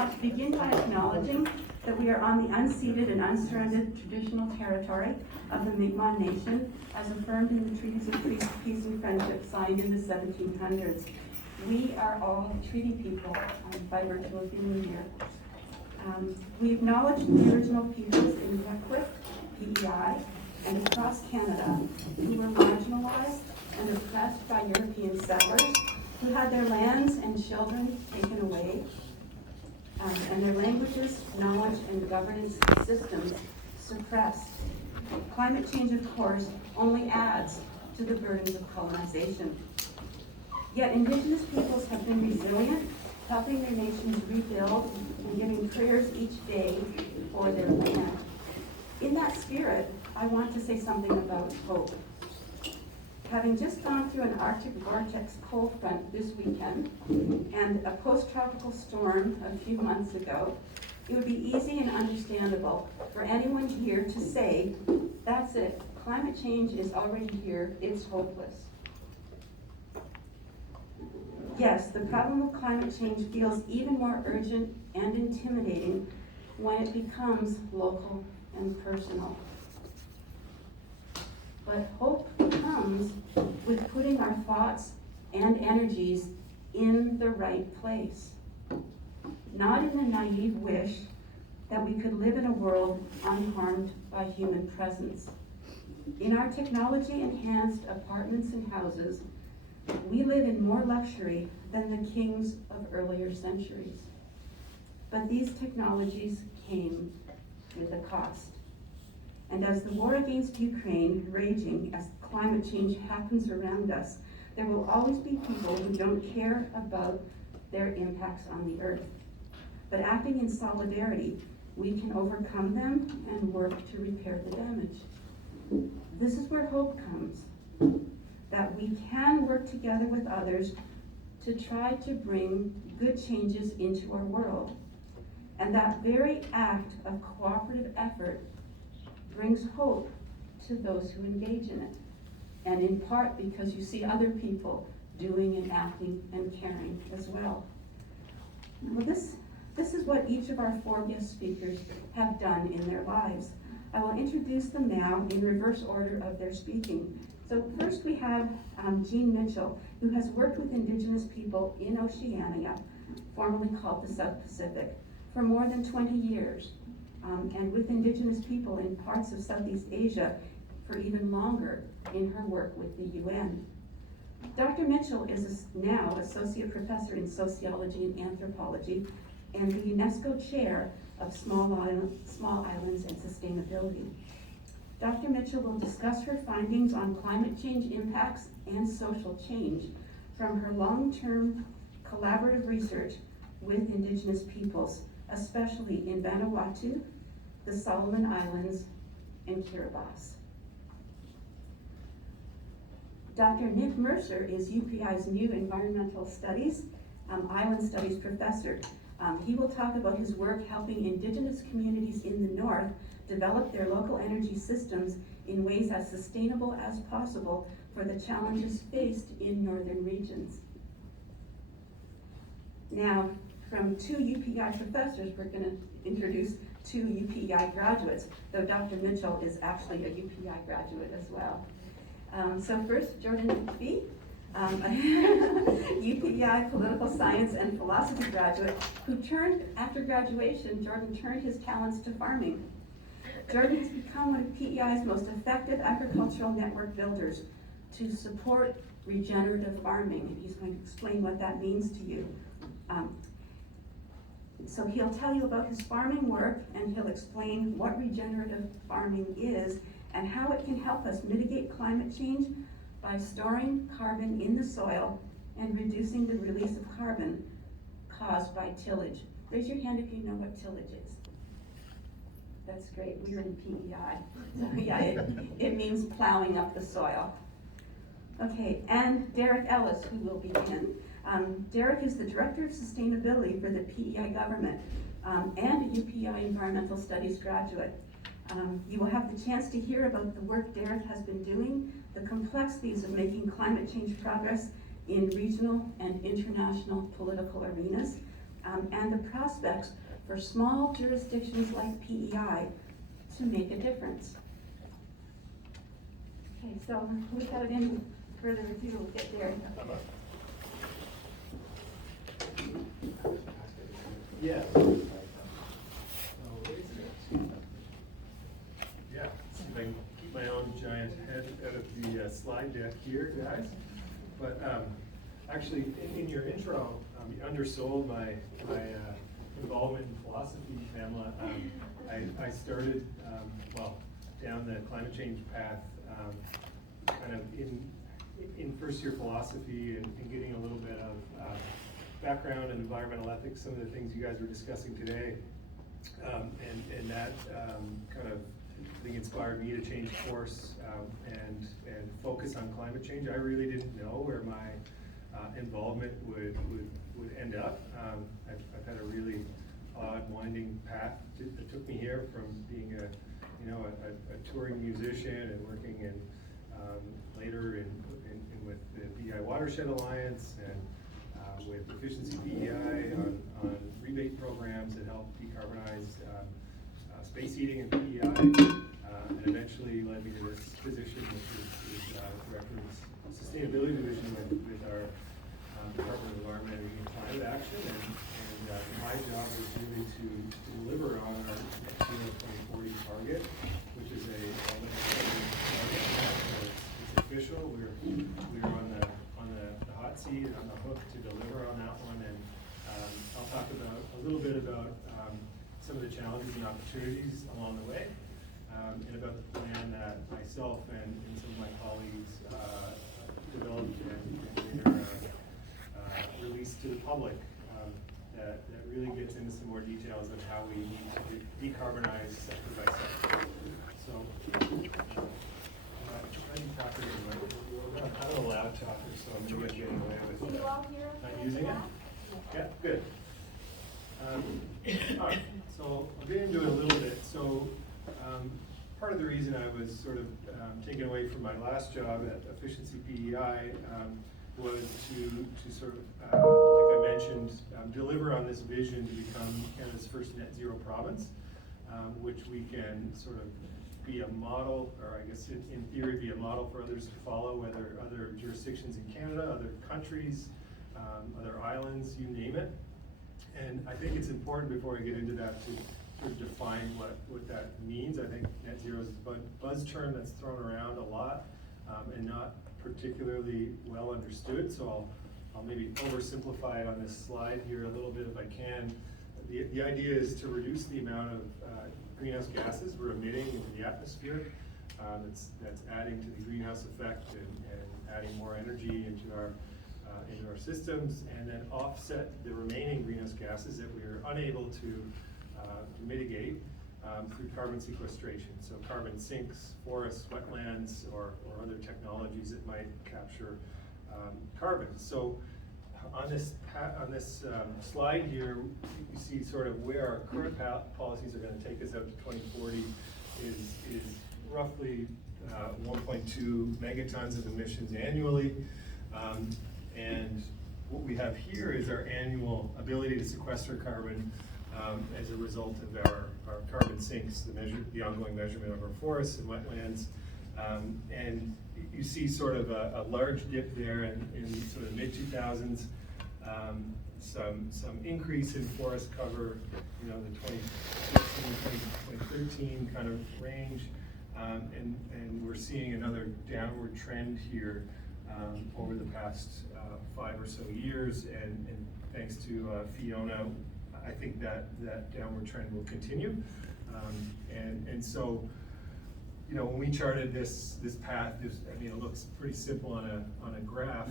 To begin by acknowledging that we are on the unceded and unsurrendered traditional territory of the Mi'kmaq Nation, as affirmed in the Treaties of Peace and Friendship signed in the 1700s. We are all treaty people by virtue of being here. We acknowledge the original peoples in Wet'suwet'en, PEI, and across Canada who were marginalized and oppressed by European settlers who had their lands and children taken away, and their languages, knowledge, and governance systems suppressed. Climate change, of course, only adds to the burdens of colonization. Yet Indigenous peoples have been resilient, helping their nations rebuild and giving prayers each day for their land. In that spirit, I want to say something about hope. Having just gone through an Arctic vortex cold front this weekend and a post-tropical storm a few months ago, it would be easy and understandable for anyone here to say, that's it, climate change is already here, it's hopeless. Yes, the problem of climate change feels even more urgent and intimidating when it becomes local and personal. But hope comes with putting our thoughts and energies in the right place. Not in the naive wish that we could live in a world unharmed by human presence. In our technology-enhanced apartments and houses, we live in more luxury than the kings of earlier centuries. But these technologies came with a cost. And as the war against Ukraine raging, as climate change happens around us, there will always be people who don't care about their impacts on the earth. But acting in solidarity, we can overcome them and work to repair the damage. This is where hope comes, that we can work together with others to try to bring good changes into our world. And that very act of cooperative effort brings hope to those who engage in it. And in part because you see other people doing and acting and caring as well. Well, this is what each of our four guest speakers have done in their lives. I will introduce them now in reverse order of their speaking. So first we have Jean Mitchell, who has worked with Indigenous people in Oceania, formerly called the South Pacific, for more than 20 years. And with Indigenous people in parts of Southeast Asia for even longer in her work with the UN. Dr. Mitchell is now Associate Professor in Sociology and Anthropology and the UNESCO Chair of Small Islands and Sustainability. Dr. Mitchell will discuss her findings on climate change impacts and social change from her long-term collaborative research with Indigenous peoples, especially in Vanuatu, the Solomon Islands, and Kiribati. Dr. Nick Mercer is UPEI's new Environmental Studies, Island Studies professor. He will talk about his work helping Indigenous communities in the North develop their local energy systems in ways as sustainable as possible for the challenges faced in northern regions. Now, from two UPEI professors, we're going to introduce two UPEI graduates, though Dr. Mitchell is actually a UPEI graduate as well. So first, Jordan MacPhee, UPEI political science and philosophy graduate, who after graduation, Jordan turned his talents to farming. Jordan has become one of PEI's most effective agricultural network builders to support regenerative farming, and he's going to explain what that means to you. So he'll tell you about his farming work, and he'll explain what regenerative farming is and how it can help us mitigate climate change by storing carbon in the soil and reducing the release of carbon caused by tillage. Raise your hand if you know what tillage is. That's great, we were in PEI. So yeah, it means plowing up the soil. Okay, and Derek Ellis, who will begin. Derek is the Director of Sustainability for the PEI government and a UPEI Environmental Studies graduate. You will have the chance to hear about the work Derek has been doing, the complexities of making climate change progress in regional and international political arenas, and the prospects for small jurisdictions like PEI to make a difference. Okay, so without any further ado, we'll get there. Yeah. Yeah, see if I can keep my own giant head out of the slide deck here, guys. But actually, in your intro, you undersold my involvement in philosophy, Pamela. I started, well, down the climate change path, kind of in first year philosophy and getting a little bit of background in environmental ethics, some of the things you guys were discussing today, and that kind of I think inspired me to change course and focus on climate change. I really didn't know where my involvement would end up. I've had a really odd, winding path that took me here from being a touring musician and working in later in with the PEI Watershed Alliance and with Efficiency PEI on rebate programs that help decarbonize space heating in PEI, and eventually led me to this position, which is Director of Sustainability Division with our Department of Environment, Energy, and Climate Action. And my job is really to deliver on our Net Zero 2040 target, which is a legislative target. It's official. We're on the hot seat, on the hook to deliver on that one, and I'll talk about a little bit about some of the challenges and opportunities along the way, and about the plan that myself and some of my colleagues developed and later released to the public, that really gets into some more details of how we need to decarbonize sector by sector. So, I'm a loud talker, so I'm maybe getting away with not using it. Yeah, good. All right, so I'll get into it a little bit. So part of the reason I was sort of taken away from my last job at Efficiency PEI was to sort of, like I mentioned, deliver on this vision to become Canada's first net zero province, which we can sort of be a model, or I guess in theory be a model for others to follow, whether other jurisdictions in Canada, other countries, other islands, you name it. And I think it's important before I get into that to sort of define what that means. I think net zero is a buzz term that's thrown around a lot and not particularly well understood. So I'll maybe oversimplify it on this slide here a little bit if I can. The idea is to reduce the amount of greenhouse gases we're emitting into the atmosphere. That's adding to the greenhouse effect and adding more energy into our systems, and then offset the remaining greenhouse gases that we are unable to mitigate through carbon sequestration. So carbon sinks, forests, wetlands, or other technologies that might capture carbon. So on this slide here, you see sort of where our current policies are going to take us out to 2040 is roughly 1.2 megatons of emissions annually. And what we have here is our annual ability to sequester carbon as a result of our carbon sinks, the ongoing measurement of our forests and wetlands. And you see sort of a large dip there in sort of mid-2000s, some increase in forest cover, the 2013 kind of range, and we're seeing another downward trend here over the past 5 or so years, and thanks to Fiona, I think that downward trend will continue. And so, when we charted this path, it looks pretty simple on a graph.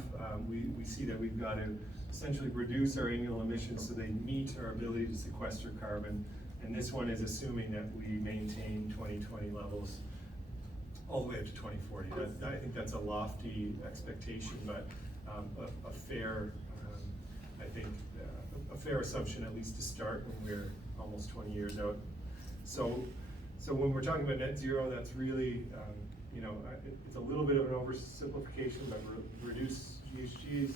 We see that we've got to essentially reduce our annual emissions so they meet our ability to sequester carbon. And this one is assuming that we maintain 2020 levels all the way up to 2040. I think that's a lofty expectation, but a fair, I think, a fair assumption, at least to start, when we're almost 20 years out. So when we're talking about net zero, that's really, it's a little bit of an oversimplification, but reduce GHGs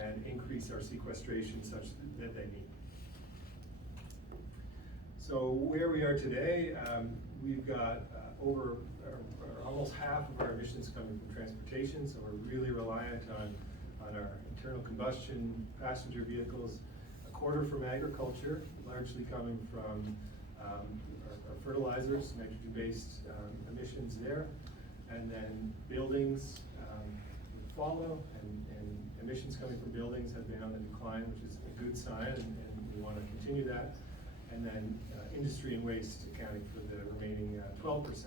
and increase our sequestration such that they meet. So where we are today, we've got over or almost half of our emissions coming from transportation, so we're really reliant on our internal combustion passenger vehicles, a quarter from agriculture, largely coming from our fertilizers, nitrogen-based emissions there, and then buildings would follow, and emissions coming from buildings have been on the decline, which is a good sign, and we want to continue that. And then industry and waste accounting for the remaining 12%.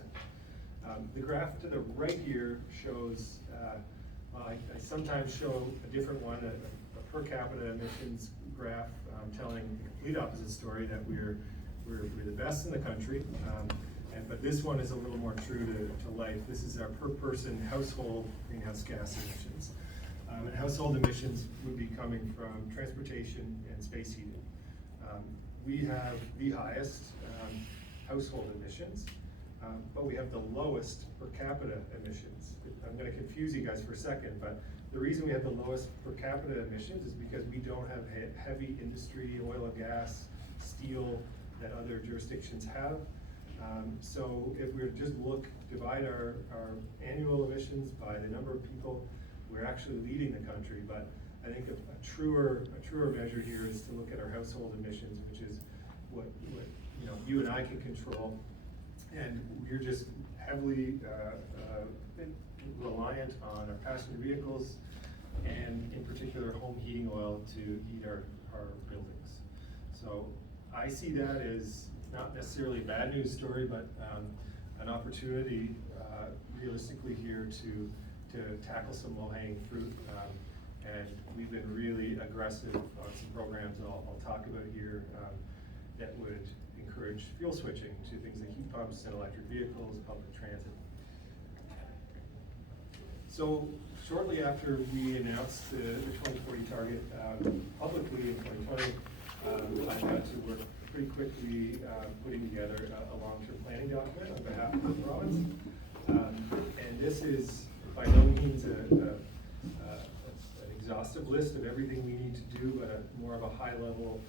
The graph to the right here shows, well, I sometimes show a different one, a per capita emissions graph, telling the complete opposite story, that we're the best in the country. But this one is a little more true to life. This is our per person household greenhouse gas emissions. And household emissions would be coming from transportation and space heating. We have the highest household emissions, but we have the lowest per capita emissions. I'm going to confuse you guys for a second, but the reason we have the lowest per capita emissions is because we don't have heavy industry, oil and gas, steel that other jurisdictions have. So if we just divide our annual emissions by the number of people, we're actually leading the country. But I think a truer measure here is to look at our household emissions, which is what you and I can control, and we're just heavily reliant on our passenger vehicles, and in particular home heating oil to heat our buildings. So I see that as not necessarily a bad news story, but an opportunity realistically here to tackle some low-hanging fruit. And we've been really aggressive on some programs I'll talk about here that would encourage fuel switching to things like heat pumps and electric vehicles, public transit. So shortly after we announced the 2040 target publicly in 2020, I got to work pretty quickly putting together a long-term planning document on behalf of the province. And this is by no means an exhaustive list of everything we need to do, but more of a high-level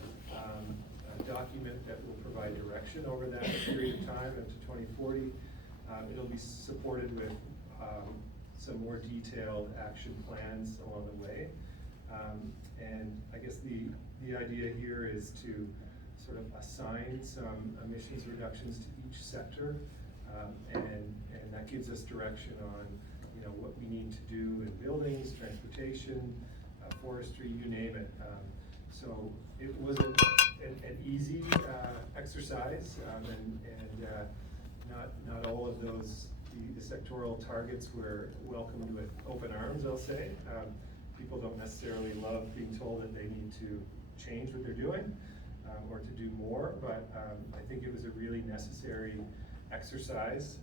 document that will provide direction over that period of time into 2040. It'll be supported with some more detailed action plans along the way. And I guess the idea here is to sort of assign some emissions reductions to each sector, and that gives us direction on what we need to do in buildings, transportation, forestry, you name it. So it wasn't an easy exercise, and not all of those the sectoral targets were welcomed with open arms, I'll say. People don't necessarily love being told that they need to change what they're doing or to do more, but I think it was a really necessary exercise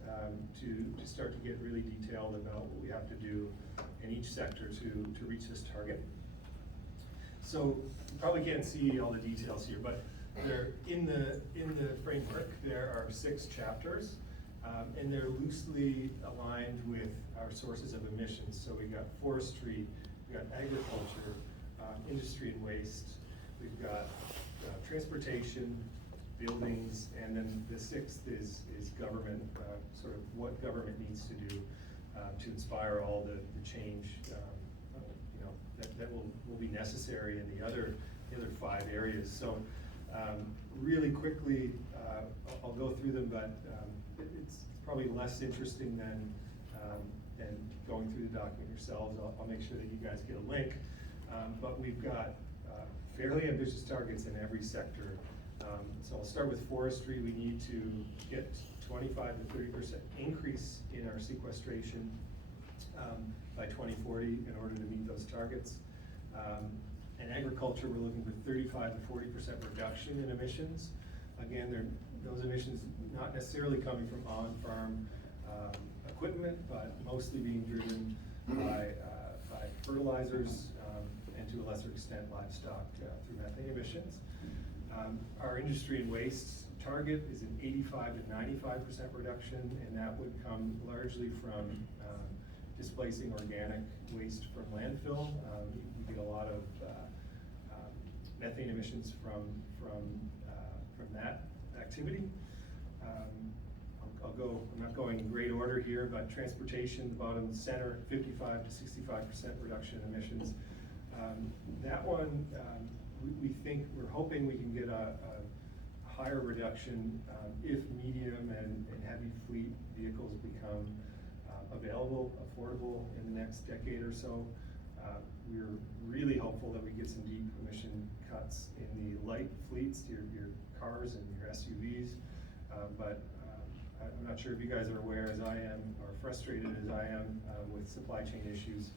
to start to get really detailed about what we have to do in each sector to reach this target. So you probably can't see all the details here, but in the framework there are 6 chapters, and they're loosely aligned with our sources of emissions. So we've got forestry, we've got agriculture, industry and waste, we've got transportation, buildings, and then the 6th is government, sort of what government needs to do to inspire all the change that will be necessary in the other 5 areas. So really quickly, I'll go through them, but it's probably less interesting than going through the document yourselves. I'll make sure that you guys get a link. But we've got fairly ambitious targets in every sector. So I'll start with forestry. We need to get 25 to 30% increase in our sequestration by 2040 in order to meet those targets. In agriculture, we're looking for 35 to 40% reduction in emissions. Again, those emissions not necessarily coming from on-farm equipment, but mostly being driven by fertilizers and to a lesser extent livestock through methane emissions. Our industry and waste target is an 85 to 95% reduction, and that would come largely from displacing organic waste from landfill. We get a lot of methane emissions from that activity. activity. I'm not going in great order here, but transportation, the bottom center, 55 to 65% reduction in emissions. That one, we're hoping we can get a higher reduction if medium and heavy fleet vehicles become available, affordable in the next decade or so. We're really hopeful that we get some deep emission cuts in the light fleets, your cars and your SUVs, but I'm not sure if you guys are aware, as I am, or frustrated as I am, with supply chain issues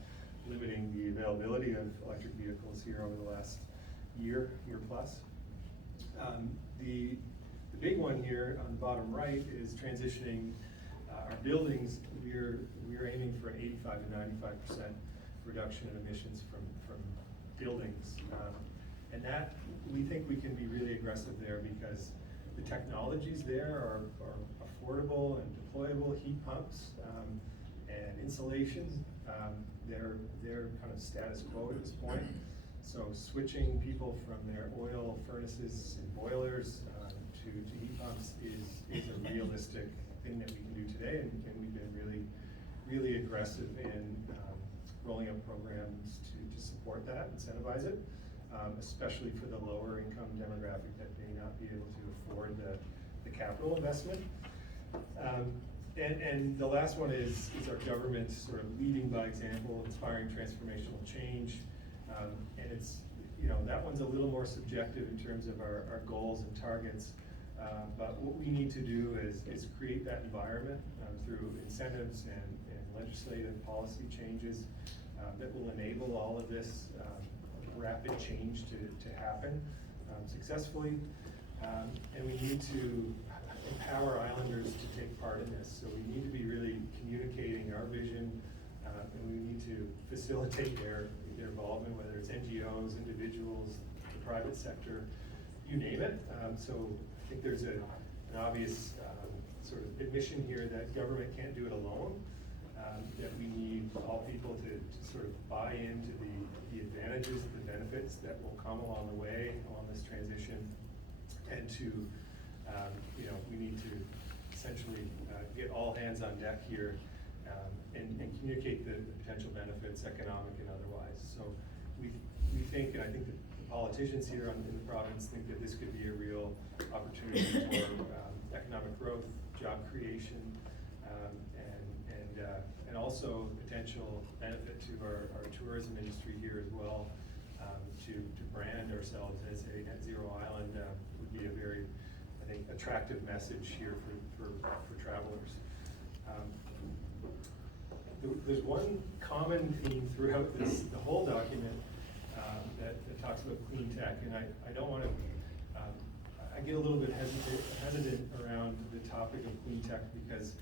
limiting the availability of electric vehicles here over the last year plus. The big one here on the bottom right is transitioning our buildings. We're aiming for an 85 to 95% reduction in emissions from buildings. And that, we think we can be really aggressive there because the technologies there are affordable and deployable. Heat pumps and insulation, they're kind of status quo at this point. So switching people from their oil furnaces and boilers to heat pumps is a realistic thing that we can do today, and we've been really aggressive in rolling out programs to support that, incentivize it, especially for the lower income demographic that may not be able to afford the capital investment. And the last one is our government sort of leading by example, inspiring transformational change. And it's, that one's a little more subjective in terms of our goals and targets. But what we need to do is create that environment through incentives and legislative policy changes that will enable all of this rapid change to happen successfly. And we need to empower islanders to take part in this. So we need to be really communicating our vision, and we need to facilitate their involvement, whether it's NGOs, individuals, the private sector, you name it. So I think there's an obvious sort of admission here that government can't do it alone, that we need all people to sort of buy into the advantages, the benefits that will come along the way, along this transition, and to, we need to essentially get all hands on deck here and communicate the potential benefits, economic and otherwise. So we think, and I think that the politicians here in the province think that this could be a real opportunity for economic growth, job creation, and also potential benefit to our tourism industry here as well. To brand ourselves as a net zero island would be a very, I think, attractive message here for travelers. There's one common theme throughout the whole document that talks about clean tech, and I don't want to, I get a little bit hesitant around the topic of clean tech because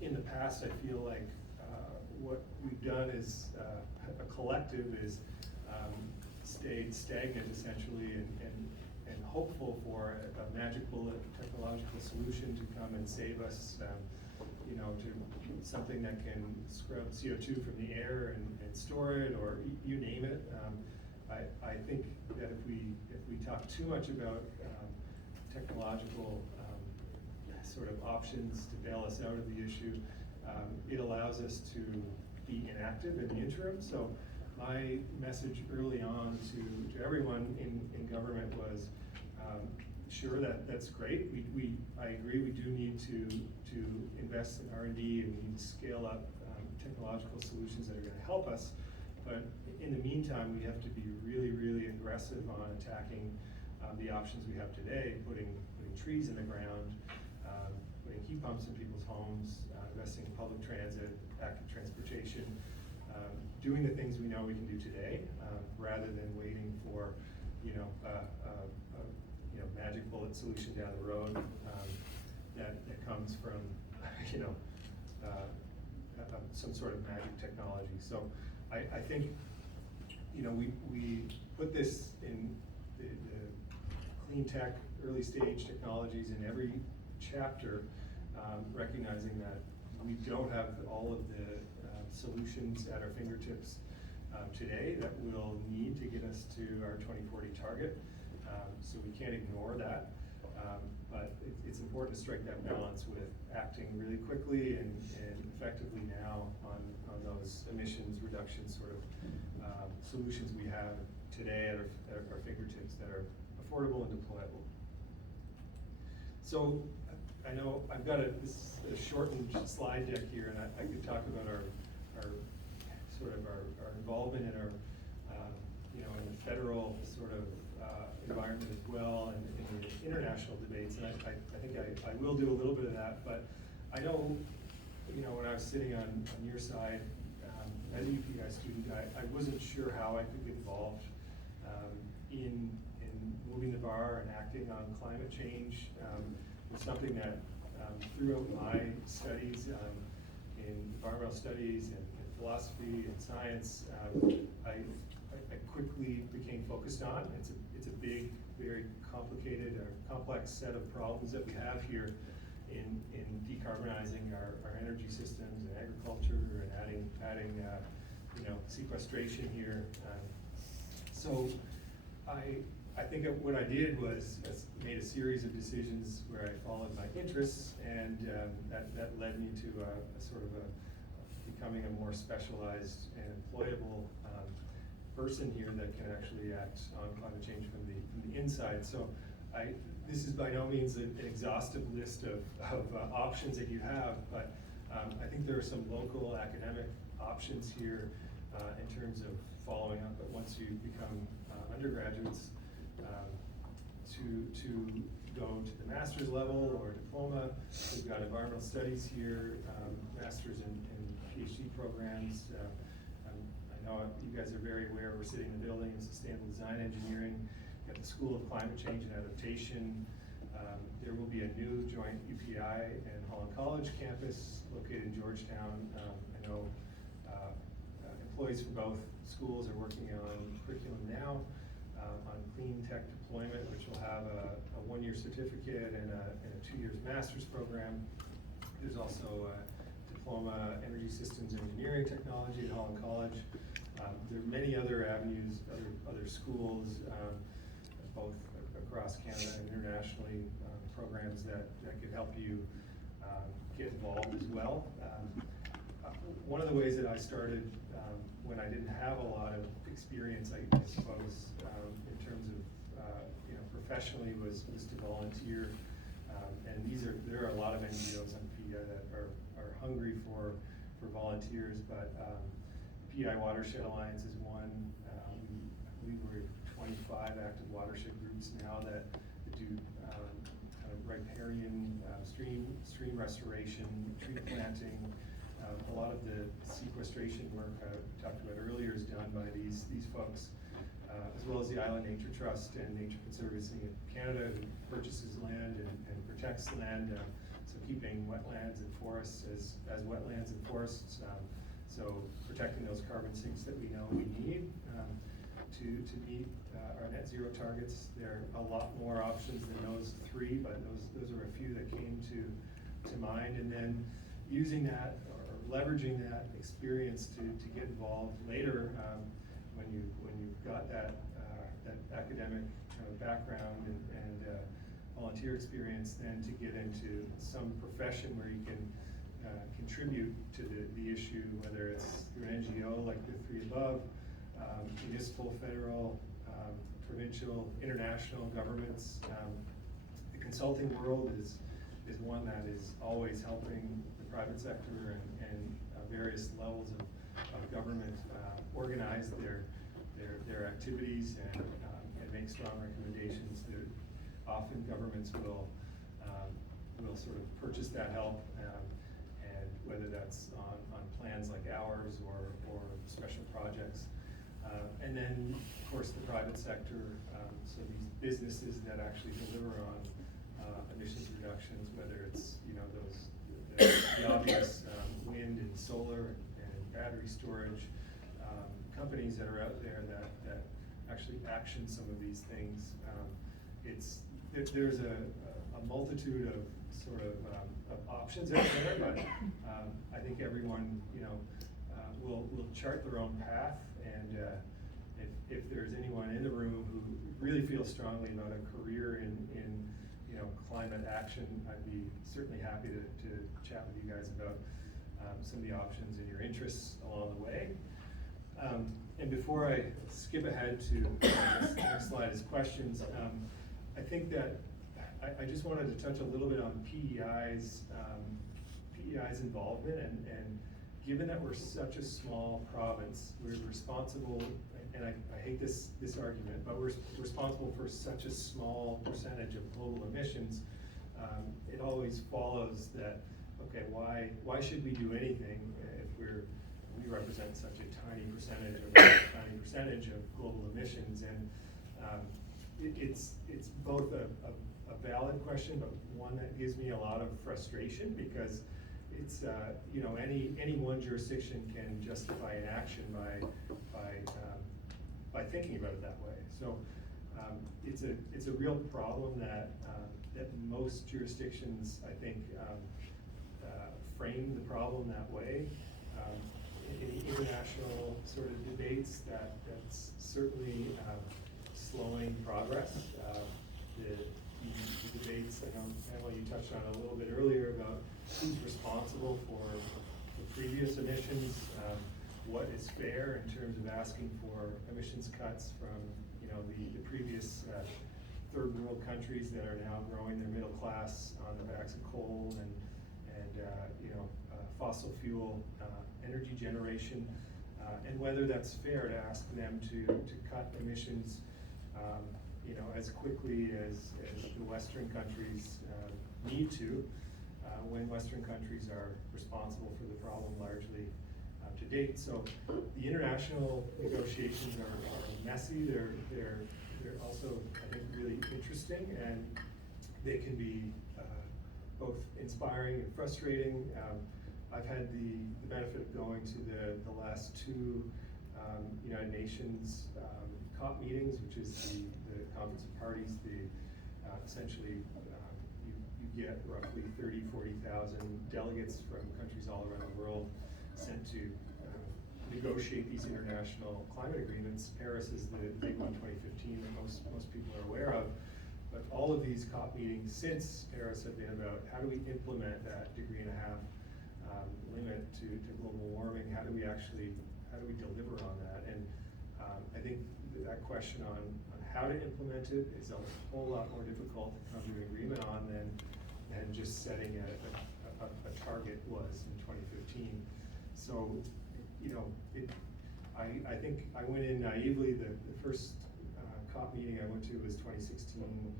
in the past I feel like what we've done is a collective is stayed stagnant essentially and hopeful for a magic bullet technological solution to come and save us, to something that can scrub CO2 from the air and store it, or you name it. I think that if we talk too much about technological sort of options to bail us out of the issue, it allows us to be inactive in the interim. So my message early on to everyone in government was, sure, that's great. I agree we do need to invest in R&D, and we need to scale up technological solutions that are going to help us. But in the meantime, we have to be really aggressive on attacking the options we have today, putting trees in the ground, putting heat pumps in people's homes, investing in public transit, active transportation, doing the things we know we can do today, rather than waiting for, magic bullet solution down the road that comes from, some sort of magic technology. So I think, we put this in the clean tech, early stage technologies in every chapter, recognizing that we don't have all of the solutions at our fingertips today that we'll need to get us to our 2040 target. So we can't ignore that. But important to strike that balance with acting really quickly and effectively now on those emissions reduction sort of solutions we have today at our fingertips that are affordable and deployable. So I know I've got a shortened slide deck here, and I could talk about our sort of our involvement in our in the federal sort of environment as well, and in the international debates, and I think I will do a little bit of that. But I know, when I was sitting on your side as a UPEI student, I wasn't sure how I could get involved in moving the bar and acting on climate change. Was something that throughout my studies in environmental studies and philosophy and science, I quickly became focused on. It's a big, very complicated or complex set of problems that we have here in decarbonizing our energy systems and agriculture and adding sequestration here. So I think what I did was made a series of decisions where I followed my interests, and that led me to a sort of becoming a more specialized and employable person here that can actually act on climate change from the inside. So this is by no means an exhaustive list of options that you have, but I think there are some local academic options here in terms of following up. But once you become undergraduates, to go to the master's level or diploma. We've got environmental studies here, master's and PhD programs. I know you guys are very aware we're sitting in the building in sustainable design engineering. We've got the School of Climate Change and Adaptation. There will be a new joint UPEI and Holland College campus located in Georgetown. I know employees from both schools are working on curriculum now. On clean tech deployment, which will have a one-year certificate and a 2 years master's program. There's also a diploma energy systems engineering technology at Holland College. There are many other avenues, other schools, both across Canada and internationally, programs that could help you get involved as well. One of the ways that I started when I didn't have a lot of experience, I suppose, in terms of professionally was to volunteer, and there are a lot of NGOs on PEI that are hungry for volunteers, but PEI Watershed Alliance is one. I believe we're 25 active watershed groups now that do kind of riparian, stream restoration, tree planting. A lot of the sequestration work I talked about earlier is done by these folks, as well as the Island Nature Trust and Nature Conservancy of Canada, who purchases land and protects land, so keeping wetlands and forests as wetlands and forests, so protecting those carbon sinks that we know we need to meet our net zero targets. There are a lot more options than those three, but those are a few that came to mind, and then using that or leveraging that experience to get involved later when you've got that academic background and volunteer experience, then to get into some profession where you can contribute to the issue, whether it's through an NGO like the three above, municipal, federal, provincial, international governments. The consulting world is one that is always helping the private sector and various levels of government organize their activities and make strong recommendations. Often governments will sort of purchase that help, and whether that's on plans like ours or special projects. And then, of course, the private sector, so these businesses that actually deliver on emissions reductions, whether it's the obvious wind and solar and battery storage companies that are out there that actually action some of these things. There's a multitude of sort of options out there, but I think everyone will chart their own path, and if there's anyone in the room who really feels strongly about a career in climate climate action, I'd be certainly happy to chat with you guys about some of the options and your interests along the way. And before I skip ahead to the next slide is questions, I think that I just wanted to touch a little bit on PEI's involvement, and given that we're such a small province, we're responsible, and I hate this argument, but we're responsible for such a small percentage of global emissions. It always follows that, okay, why should we do anything if we represent such a tiny percentage of global emissions? And it's both a valid question, but one that gives me a lot of frustration, because it's any one jurisdiction can justify an action by thinking about it that way. So it's a real problem that most jurisdictions, I think, frame the problem that way. In the international sort of debates, that's certainly slowing progress. The debates, I know, Emily, you touched on it a little bit earlier about who's responsible for the previous emissions, what is fair in terms of asking for emissions cuts from the previous third world countries that are now growing their middle class on the backs of coal and fossil fuel energy generation, and whether that's fair to ask them to cut emissions as quickly as the Western countries need to, when Western countries are responsible for the problem largely to date. So the international negotiations are messy. They're also, I think, really interesting, and they can be both inspiring and frustrating. I've had the benefit of going to the last two United Nations COP meetings, which is the Conference of Parties. Essentially, you get roughly 40,000 delegates from countries all around the world sent to negotiate these international climate agreements. Paris is the big one, 2015, that most people are aware of. But all of these COP meetings since Paris have been about how do we implement that 1.5 degree limit to global warming? How do we deliver on that? And I think that question on how to implement it is a whole lot more difficult to come to an agreement on than just setting a target was in 2015. So, I think I went in naively. The first COP meeting I went to was 2016 in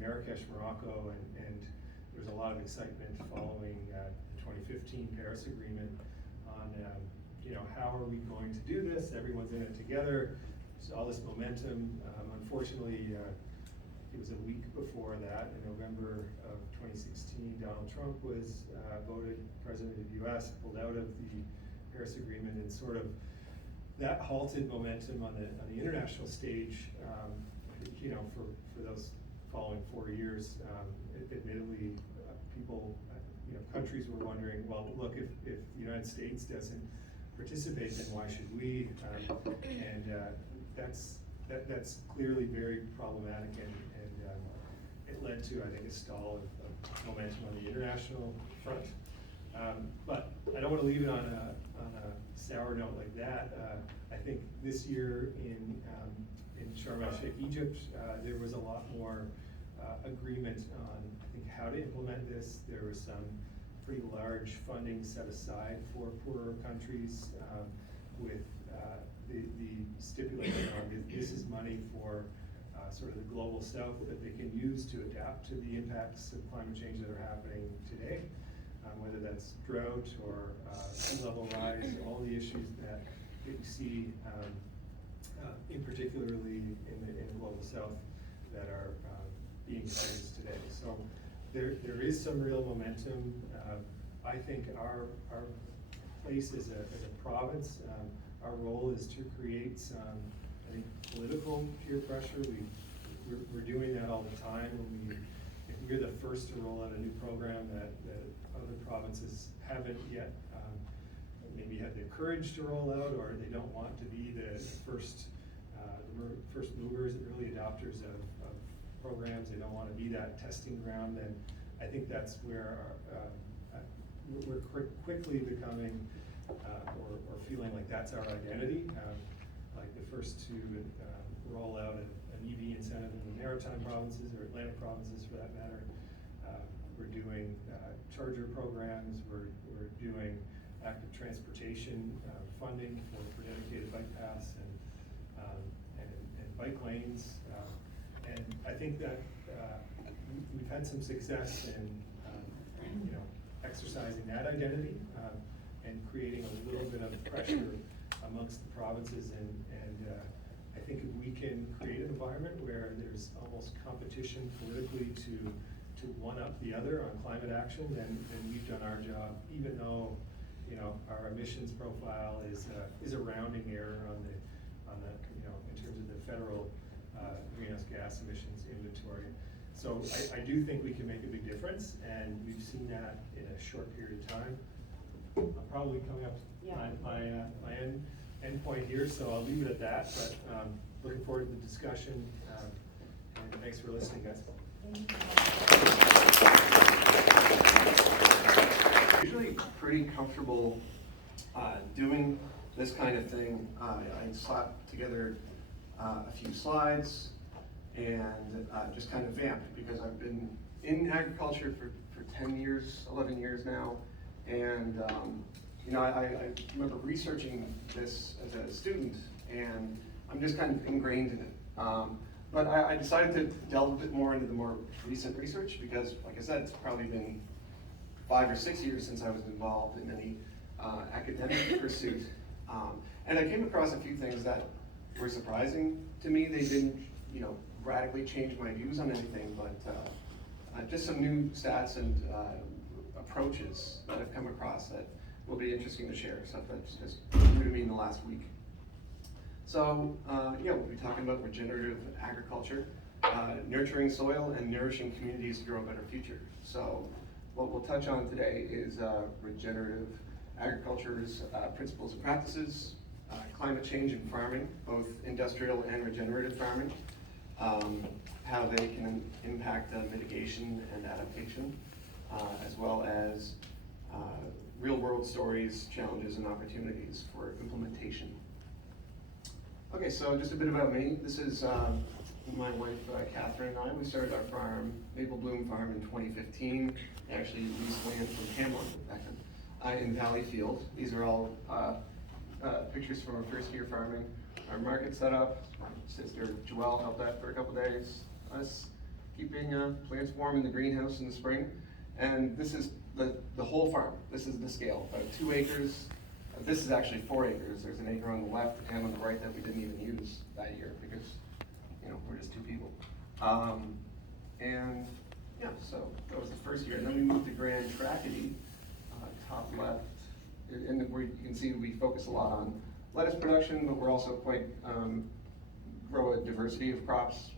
Marrakesh, Morocco, and there was a lot of excitement following the 2015 Paris Agreement on how are we going to do this? Everyone's in it together. There's all this momentum. Unfortunately, it was a week before that, in November of 2016, Donald Trump was voted president of the US, pulled out of the Paris Agreement, and sort of that halted momentum on the international stage. For those following 4 years, admittedly, people, countries were wondering, well, look, if the United States doesn't participate, then why should we? That's clearly very problematic, and it led to, I think, a stall of momentum on the international front. But I don't want to leave it on a sour note like that. I think this year in Sharm el-Sheikh, Egypt, there was a lot more agreement on, I think, how to implement this. There was some pretty large funding set aside for poorer countries, with the stipulation on this is money for sort of the global south that they can use to adapt to the impacts of climate change that are happening today, whether that's drought or sea level rise, all the issues that you see, in particularly in the global south, that are being faced today. So there is some real momentum. I think our place as a province, our role is to create some, I think, political peer pressure. We're doing that all the time. If we're the first to roll out a new program that other provinces haven't yet maybe had the courage to roll out, or they don't want to be the first movers, early adopters of programs, they don't want to be that testing ground, then I think that's where we're quickly becoming or feeling like that's our identity. Like the first to roll out an EV incentive in the Maritime provinces, or Atlantic provinces for that matter. We're doing charger programs, we're doing active transportation funding for dedicated bike paths and bike lanes. And I think that we've had some success in exercising that identity and creating a little bit of pressure amongst the provinces, and I think if we can create an environment where there's almost competition politically to one-up the other on climate action, then we've done our job, even though our emissions profile is a rounding error on the in terms of the federal greenhouse gas emissions inventory. So I do think we can make a big difference, and we've seen that in a short period of time. I'm probably coming up my end point here, so I'll leave it at that, but looking forward to the discussion, and thanks for listening, guys. Usually pretty comfortable doing this kind of thing. I slapped together a few slides and just kind of vamped, because I've been in agriculture for 10 years, 11 years now, and I remember researching this as a student, and I'm just kind of ingrained in it. But I decided to delve a bit more into the more recent research, because, like I said, it's probably been 5 or 6 years since I was involved in any academic pursuit. And I came across a few things that were surprising to me. They didn't, radically change my views on anything, but just some new stats and approaches that I've come across that will be interesting to share, stuff that's just new to me in the last week. So, we'll be talking about regenerative agriculture, nurturing soil and nourishing communities to grow a better future. So, what we'll touch on today is regenerative agriculture's principles and practices, climate change in farming, both industrial and regenerative farming, how they can impact mitigation and adaptation, as well as real-world stories, challenges, and opportunities for implementation. Okay, so just a bit about me. This is my wife, Catherine, and I. We started our farm, Maple Bloom Farm, in 2015. We actually leased land from Hamlin back in Valley Field. These are all pictures from our first year farming. Our market setup, my sister Joelle helped out for a couple days. Us keeping plants warm in the greenhouse in the spring. And this is the whole farm. This is the scale, about 2 acres. This is actually 4 acres. There's an acre on the left and on the right that we didn't even use that year because, we're just 2 people. And yeah, so that was the first year. And then we moved to Grand Tracadie, top left. And where you can see we focus a lot on lettuce production, but we're also quite grow a diversity of crops,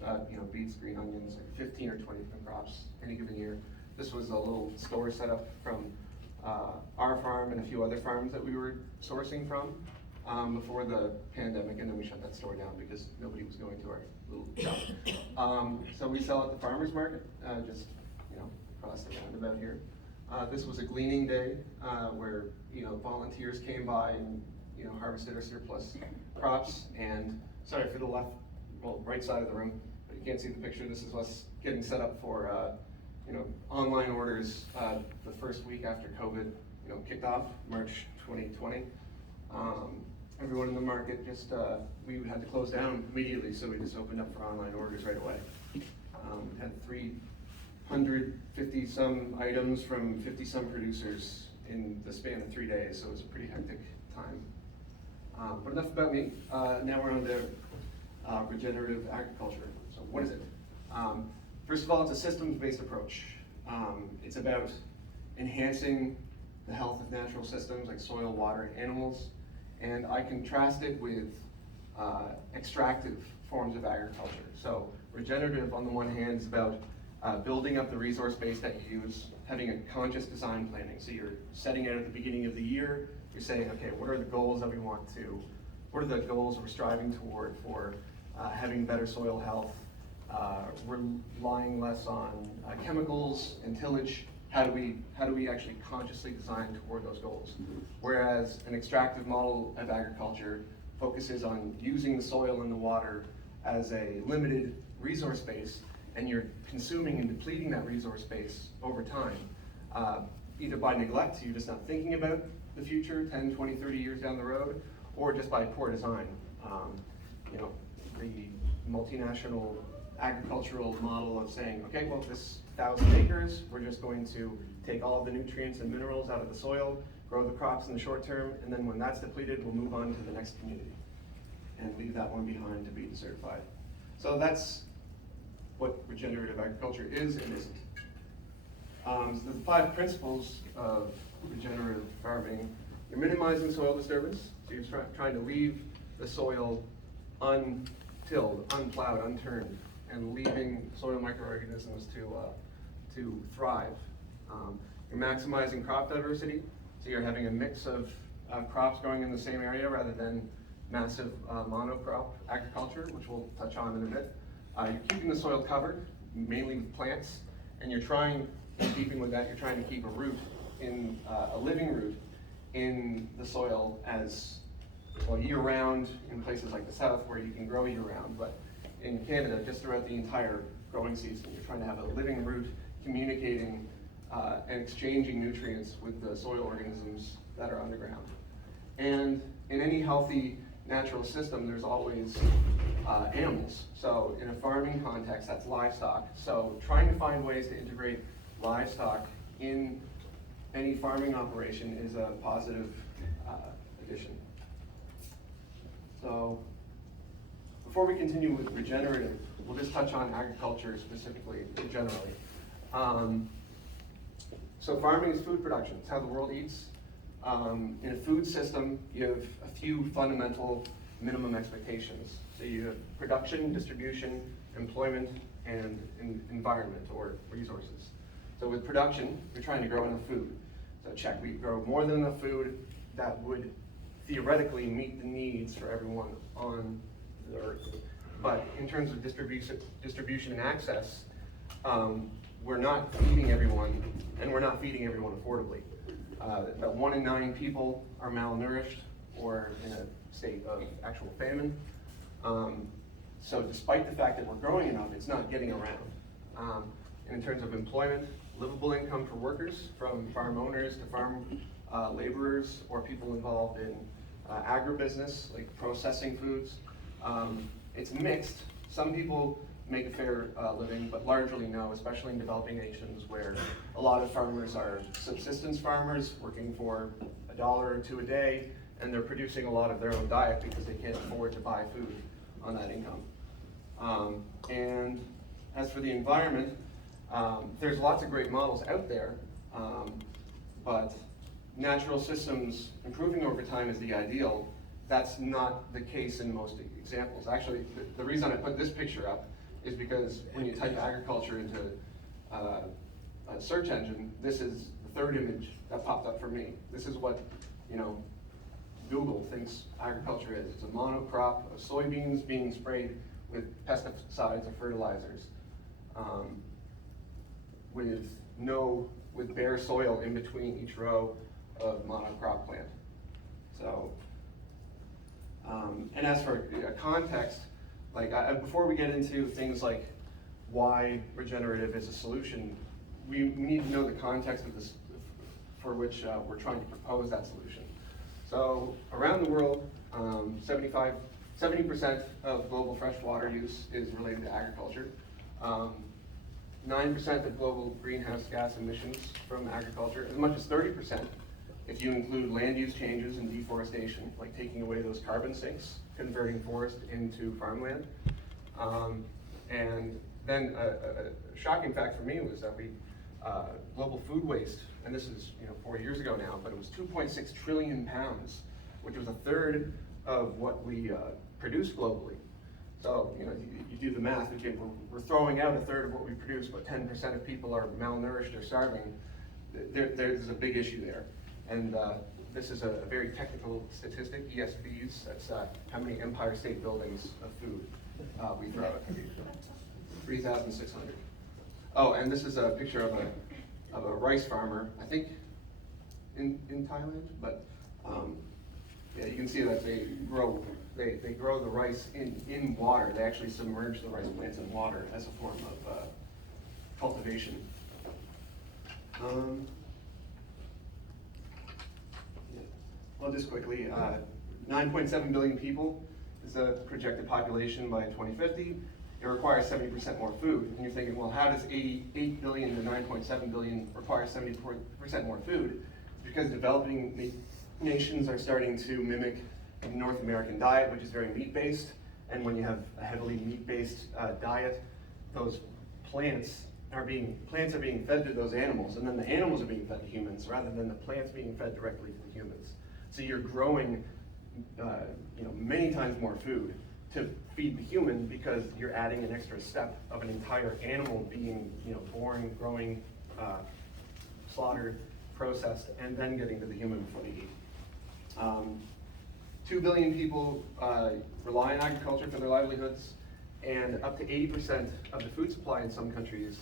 beets, green onions, like 15 or 20 different crops any given year. This was a little store set up from our farm and a few other farms that we were sourcing from before the pandemic, and then we shut that store down because nobody was going to our little shop. So we sell at the farmer's market, just across the roundabout here. This was a gleaning day where volunteers came by and harvested our surplus crops. And sorry for the right side of the room, but you can't see the picture. This is us getting set up for online orders the first week after COVID kicked off, March 2020. Everyone in the market just we had to close down immediately, so we just opened up for online orders right away. We had 350 some items from 50 some producers in the span of 3 days, so it was a pretty hectic time. But enough about me. Now we're on to regenerative agriculture. So what is it? First of all, it's a systems-based approach. It's about enhancing the health of natural systems like soil, water, and animals. And I contrast it with extractive forms of agriculture. So regenerative, on the one hand, is about building up the resource base that you use, having a conscious design planning. So you're setting out at the beginning of the year, you're saying, okay, what are the goals that we want to, what are the goals we're striving toward for having better soil health, relying less on chemicals and tillage. How do we actually consciously design toward those goals? Whereas an extractive model of agriculture focuses on using the soil and the water as a limited resource base, and you're consuming and depleting that resource base over time, either by neglect, you're just not thinking about the future 10, 20, 30 years down the road, or just by poor design. You know, the multinational agricultural model of saying, okay, well, this 1,000 acres, we're just going to take all of the nutrients and minerals out of the soil, grow the crops in the short term, and then when that's depleted, we'll move on to the next community and leave that one behind to be desertified. So that's what regenerative agriculture is and isn't. So the 5 principles of regenerative farming: you're minimizing soil disturbance, so you're trying to leave the soil untilled, unplowed, unturned, and leaving soil microorganisms to thrive. You're maximizing crop diversity, so you're having a mix of crops growing in the same area rather than massive monocrop agriculture, which we'll touch on in a bit. You're keeping the soil covered, mainly with plants, and you're trying, in keeping with that, you're trying to keep a root in a living root in the soil as well year-round in places like the south where you can grow year-round, but in Canada, just throughout the entire growing season, you're trying to have a living root communicating and exchanging nutrients with the soil organisms that are underground. And in any healthy natural system, there's always animals. So in a farming context, that's livestock. So trying to find ways to integrate livestock in any farming operation is a positive addition. So before we continue with regenerative, we'll just touch on agriculture specifically, generally. So farming is food production. It's how the world eats. In a food system, you have a few fundamental minimum expectations. So you have production, distribution, employment, and environment or resources. So with production, you're trying to grow enough food. So check, we grow more than enough food that would theoretically meet the needs for everyone on the earth. But in terms of distribution and access, we're not feeding everyone, and we're not feeding everyone affordably. About 1 in 9 people are malnourished or in a state of actual famine. So despite the fact that we're growing enough, it's not getting around. And in terms of employment, livable income for workers, from farm owners to farm laborers or people involved in agribusiness, like processing foods. It's mixed. Some people make a fair living, but largely no, especially in developing nations where a lot of farmers are subsistence farmers working for $1 or $2 a day, and they're producing a lot of their own diet because they can't afford to buy food on that income. And as for the environment, there's lots of great models out there, but natural systems improving over time is the ideal. That's not the case in most examples. Actually, the reason I put this picture up is because when you type agriculture into a search engine, this is the 3rd image that popped up for me. This is what, Google thinks agriculture is. It's a monocrop of soybeans being sprayed with pesticides or fertilizers, with bare soil in between each row of monocrop plant. So, and as for context, before we get into things like why regenerative is a solution, we need to know the context of this for which we're trying to propose that solution. So around the world, 70% of global freshwater use is related to agriculture. 9% of global greenhouse gas emissions from agriculture, as much as 30% if you include land use changes and deforestation, like taking away those carbon sinks, converting forest into farmland. And then a shocking fact for me was that global food waste, and this is 4 years ago now, but it was 2.6 trillion pounds, which was 1/3 of what we produce globally. So you do the math. Okay, we're throwing out 1/3 of what we produce, but 10% of people are malnourished or starving. There's a big issue there, and this is a very technical statistic. ESBs. That's how many Empire State Buildings of food we throw out. 3,600. Oh, and this is a picture of a rice farmer, I think in Thailand, but yeah, you can see that they grow the rice in water. They actually submerge the rice plants in water as a form of cultivation. Well, just quickly, 9.7 billion people is the projected population by 2050. It requires 70% more food. And you're thinking, well, how does 88 billion to 9.7 billion require 70% more food? Because developing nations are starting to mimic the North American diet, which is very meat-based. And when you have a heavily meat-based diet, those plants are being fed to those animals, and then the animals are being fed to humans, rather than the plants being fed directly to the humans. So you're growing, many times more food to feed the human, because you're adding an extra step of an entire animal being, born, growing, slaughtered, processed, and then getting to the human before they eat. 2 billion people rely on agriculture for their livelihoods, and up to 80% of the food supply in some countries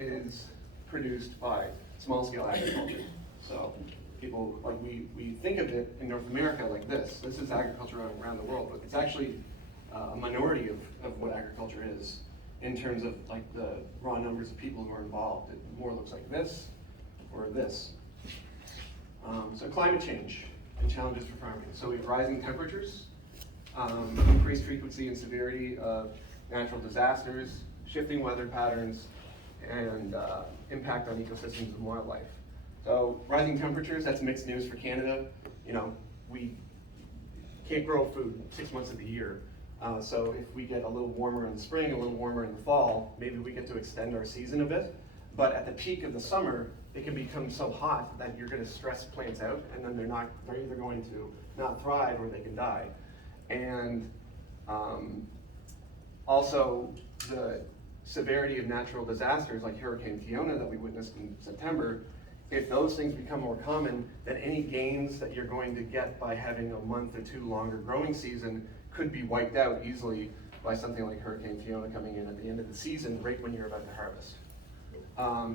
is produced by small-scale agriculture. So people, like, we think of it in North America like this. This is agriculture around the world, but it's actually a minority of what agriculture is in terms of like the raw numbers of people who are involved. It more looks like this or this. So climate change and challenges for farming. So we have rising temperatures, increased frequency and severity of natural disasters, shifting weather patterns, and impact on ecosystems and wildlife. So rising temperatures, that's mixed news for Canada. We can't grow food 6 months of the year. So if we get a little warmer in the spring, a little warmer in the fall, maybe we get to extend our season a bit. But at the peak of the summer, it can become so hot that you're going to stress plants out, and then they're either going to not thrive or they can die. And also the severity of natural disasters like Hurricane Fiona that we witnessed in September, if those things become more common, then any gains that you're going to get by having a month or two longer growing season could be wiped out easily by something like Hurricane Fiona coming in at the end of the season, right when you're about to harvest.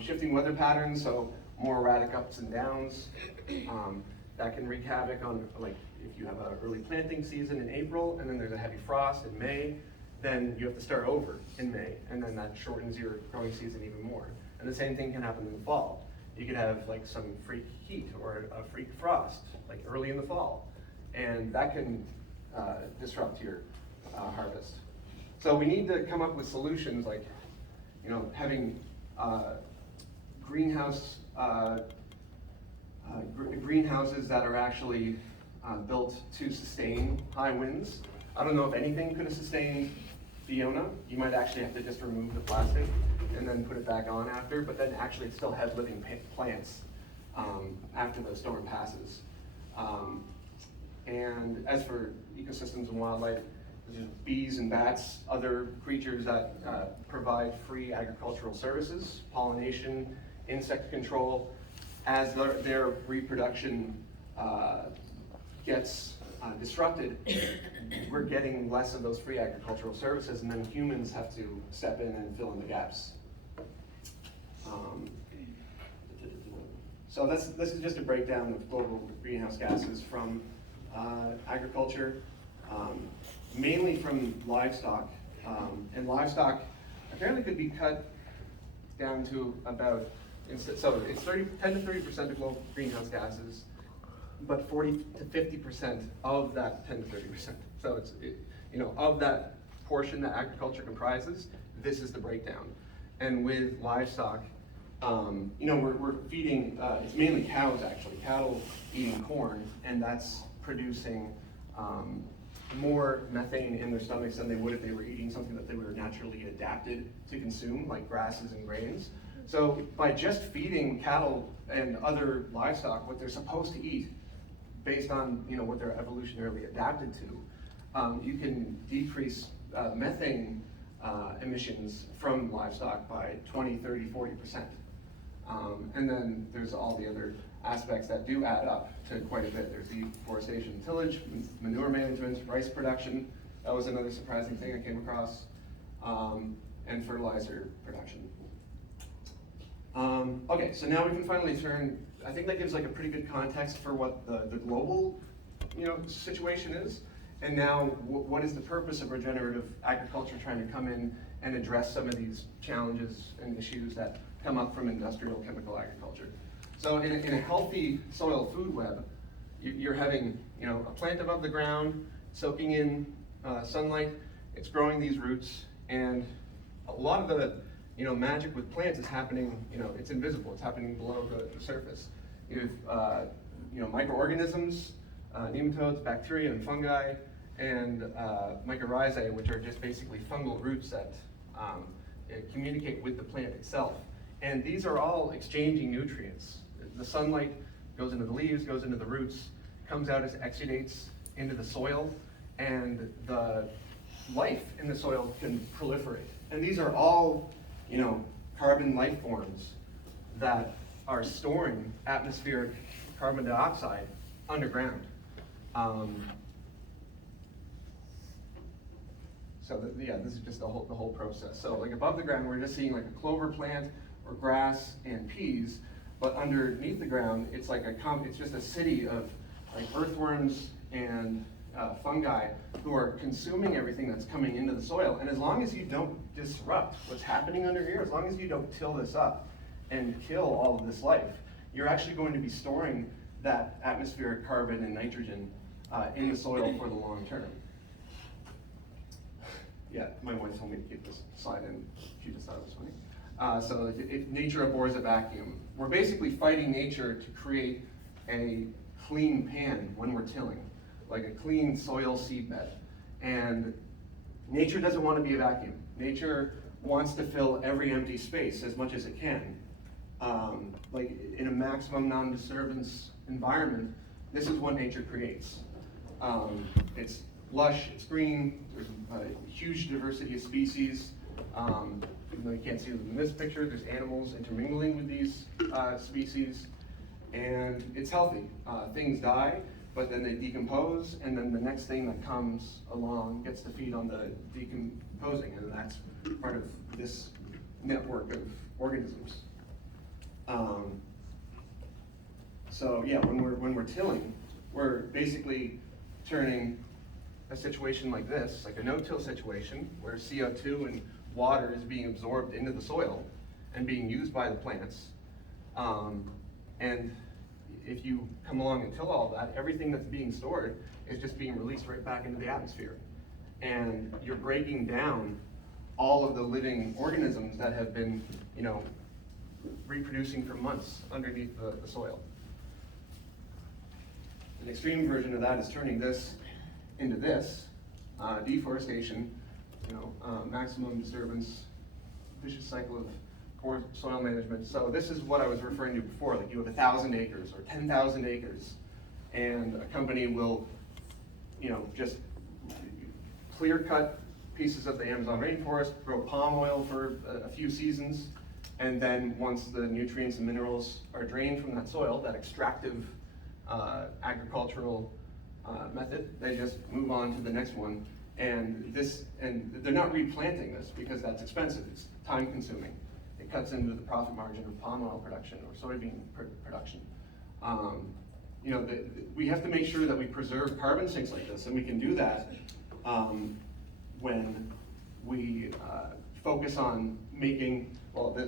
Shifting weather patterns, so more erratic ups and downs, that can wreak havoc on, like, if you have an early planting season in April and then there's a heavy frost in May, then you have to start over in May, and then that shortens your growing season even more. And the same thing can happen in the fall. You could have like some freak heat or a freak frost, like early in the fall, and that can disrupt your harvest. So we need to come up with solutions like, having greenhouses that are actually built to sustain high winds. I don't know if anything could have sustained Fiona. You might actually have to just remove the plastic and then put it back on after, but then actually it still has living plants after the storm passes. And as for ecosystems and wildlife, there's bees and bats, other creatures that provide free agricultural services, pollination, insect control. As their reproduction gets disrupted, we're getting less of those free agricultural services, and then humans have to step in and fill in the gaps. So this is just a breakdown of global greenhouse gases from agriculture, mainly from livestock. And livestock apparently could be cut down to about, so it's 10 to 30% of global greenhouse gases, but 40 to 50% of that 10 to 30%. So it's, of that portion that agriculture comprises, this is the breakdown. And with livestock, we're feeding, it's mainly cows actually, cattle eating corn, and that's producing more methane in their stomachs than they would if they were eating something that they were naturally adapted to consume, like grasses and grains. So by just feeding cattle and other livestock what they're supposed to eat, based on what they're evolutionarily adapted to, you can decrease methane emissions from livestock by 20, 30, 40%. And then there's all the other aspects that do add up to quite a bit. There's deforestation and tillage, manure management, rice production. That was another surprising thing I came across. and fertilizer production. Okay, so now we can finally turn, I think that gives like a pretty good context for what the global, situation is. And now, what is the purpose of regenerative agriculture trying to come in and address some of these challenges and issues that come up from industrial chemical agriculture? So in a healthy soil food web, you're having, a plant above the ground, soaking in sunlight, it's growing these roots, and a lot of the, magic with plants is happening, it's invisible, it's happening below the surface. You have, microorganisms, nematodes, bacteria, and fungi, and mycorrhizae, which are just basically fungal roots that communicate with the plant itself. And these are all exchanging nutrients. The sunlight goes into the leaves, goes into the roots, comes out as exudates into the soil, and the life in the soil can proliferate. And these are all, carbon life forms that are storing atmospheric carbon dioxide underground. This is just the whole process. So like above the ground, we're just seeing like a clover plant or grass and peas, but underneath the ground, it's like it's just a city of like earthworms and fungi who are consuming everything that's coming into the soil. And as long as you don't disrupt what's happening under here, as long as you don't till this up and kill all of this life, you're actually going to be storing that atmospheric carbon and nitrogen in the soil for the long term. Yeah, my wife told me to keep this slide in. She just thought it was funny. So if nature abhors a vacuum, we're basically fighting nature to create a clean pan when we're tilling, like a clean soil seedbed. And nature doesn't want to be a vacuum. Nature wants to fill every empty space as much as it can. Like in a maximum non-disturbance environment, this is what nature creates. It's lush, it's green, there's a huge diversity of species. Even though you can't see them in this picture, there's animals intermingling with these species, and it's healthy. Things die, but then they decompose, and then the next thing that comes along gets to feed on the decomposing, and that's part of this network of organisms. So yeah, when we're tilling, we're basically turning a situation like this, like a no-till situation, where CO2 and water is being absorbed into the soil and being used by the plants. And if you come along and till all that, everything that's being stored is just being released right back into the atmosphere. And you're breaking down all of the living organisms that have been, reproducing for months underneath the soil. An extreme version of that is turning this into this, deforestation, maximum disturbance, vicious cycle of poor soil management. So this is what I was referring to before, like you have 1,000 acres or 10,000 acres, and a company will, just clear cut pieces of the Amazon rainforest, grow palm oil for a few seasons, and then once the nutrients and minerals are drained from that soil, that extractive agricultural method, they just move on to the next one. And they're not replanting this because that's expensive, it's time consuming. It cuts into the profit margin of palm oil production or soybean production. We have to make sure that we preserve carbon sinks like this, and we can do that when we focus on making,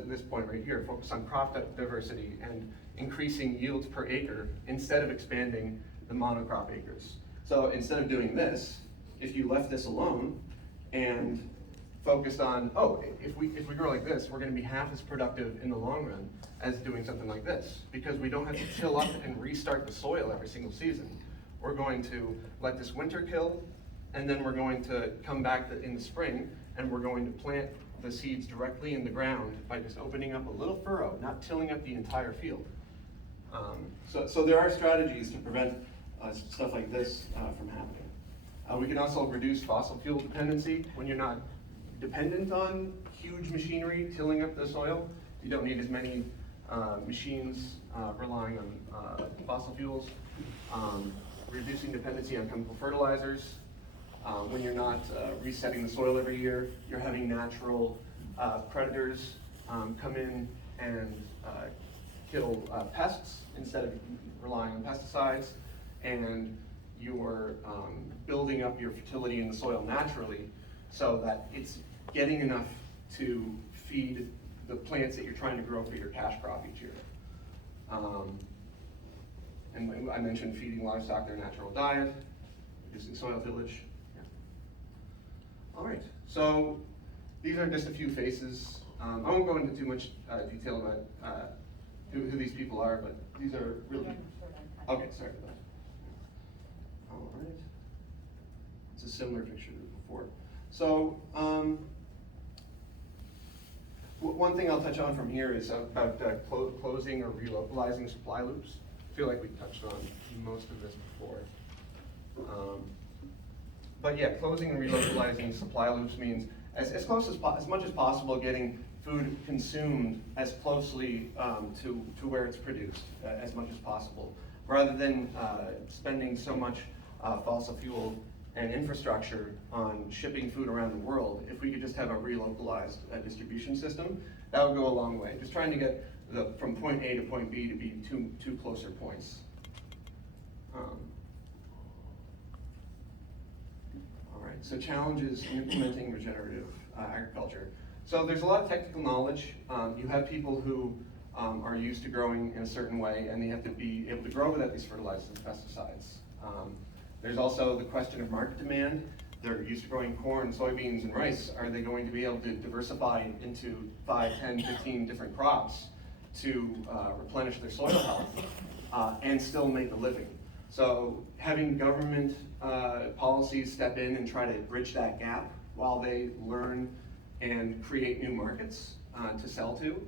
this point right here, focus on crop diversity and increasing yields per acre instead of expanding the monocrop acres. So instead of doing this, if you left this alone and focused on, if we grow like this, we're going to be half as productive in the long run as doing something like this, because we don't have to till up and restart the soil every single season. We're going to let this winter kill, and then we're going to come back in the spring, and we're going to plant the seeds directly in the ground by just opening up a little furrow, not tilling up the entire field. So there are strategies to prevent stuff like this from happening. We can also reduce fossil fuel dependency. When you're not dependent on huge machinery tilling up the soil, you don't need as many machines relying on fossil fuels. Reducing dependency on chemical fertilizers. When you're not resetting the soil every year, you're having natural predators come in and kill pests instead of relying on pesticides, and you're building up your fertility in the soil naturally so that it's getting enough to feed the plants that you're trying to grow for your cash crop each year. And I mentioned feeding livestock their natural diet, reducing soil tillage. Yeah. All right, so these are just a few faces. I won't go into too much detail about who these people are, but these are really, okay, sorry about that. All right, it's a similar picture to before. So, one thing I'll touch on from here is about closing or relocalizing supply loops. I feel like we touched on most of this before. But yeah, closing and relocalizing supply loops means as close as much as possible getting food consumed as closely to where it's produced as much as possible, rather than spending so much fossil fuel and infrastructure on shipping food around the world. If we could just have a relocalized distribution system, that would go a long way. Just trying to get from point A to point B to be two closer points. All right, so challenges in implementing regenerative agriculture. So there's a lot of technical knowledge. You have people who are used to growing in a certain way, and they have to be able to grow without these fertilizers and pesticides. There's also the question of market demand. They're used to growing corn, soybeans, and rice. Are they going to be able to diversify into 5, 10, 15 different crops to replenish their soil health and still make a living? So having government policies step in and try to bridge that gap while they learn and create new markets to sell to,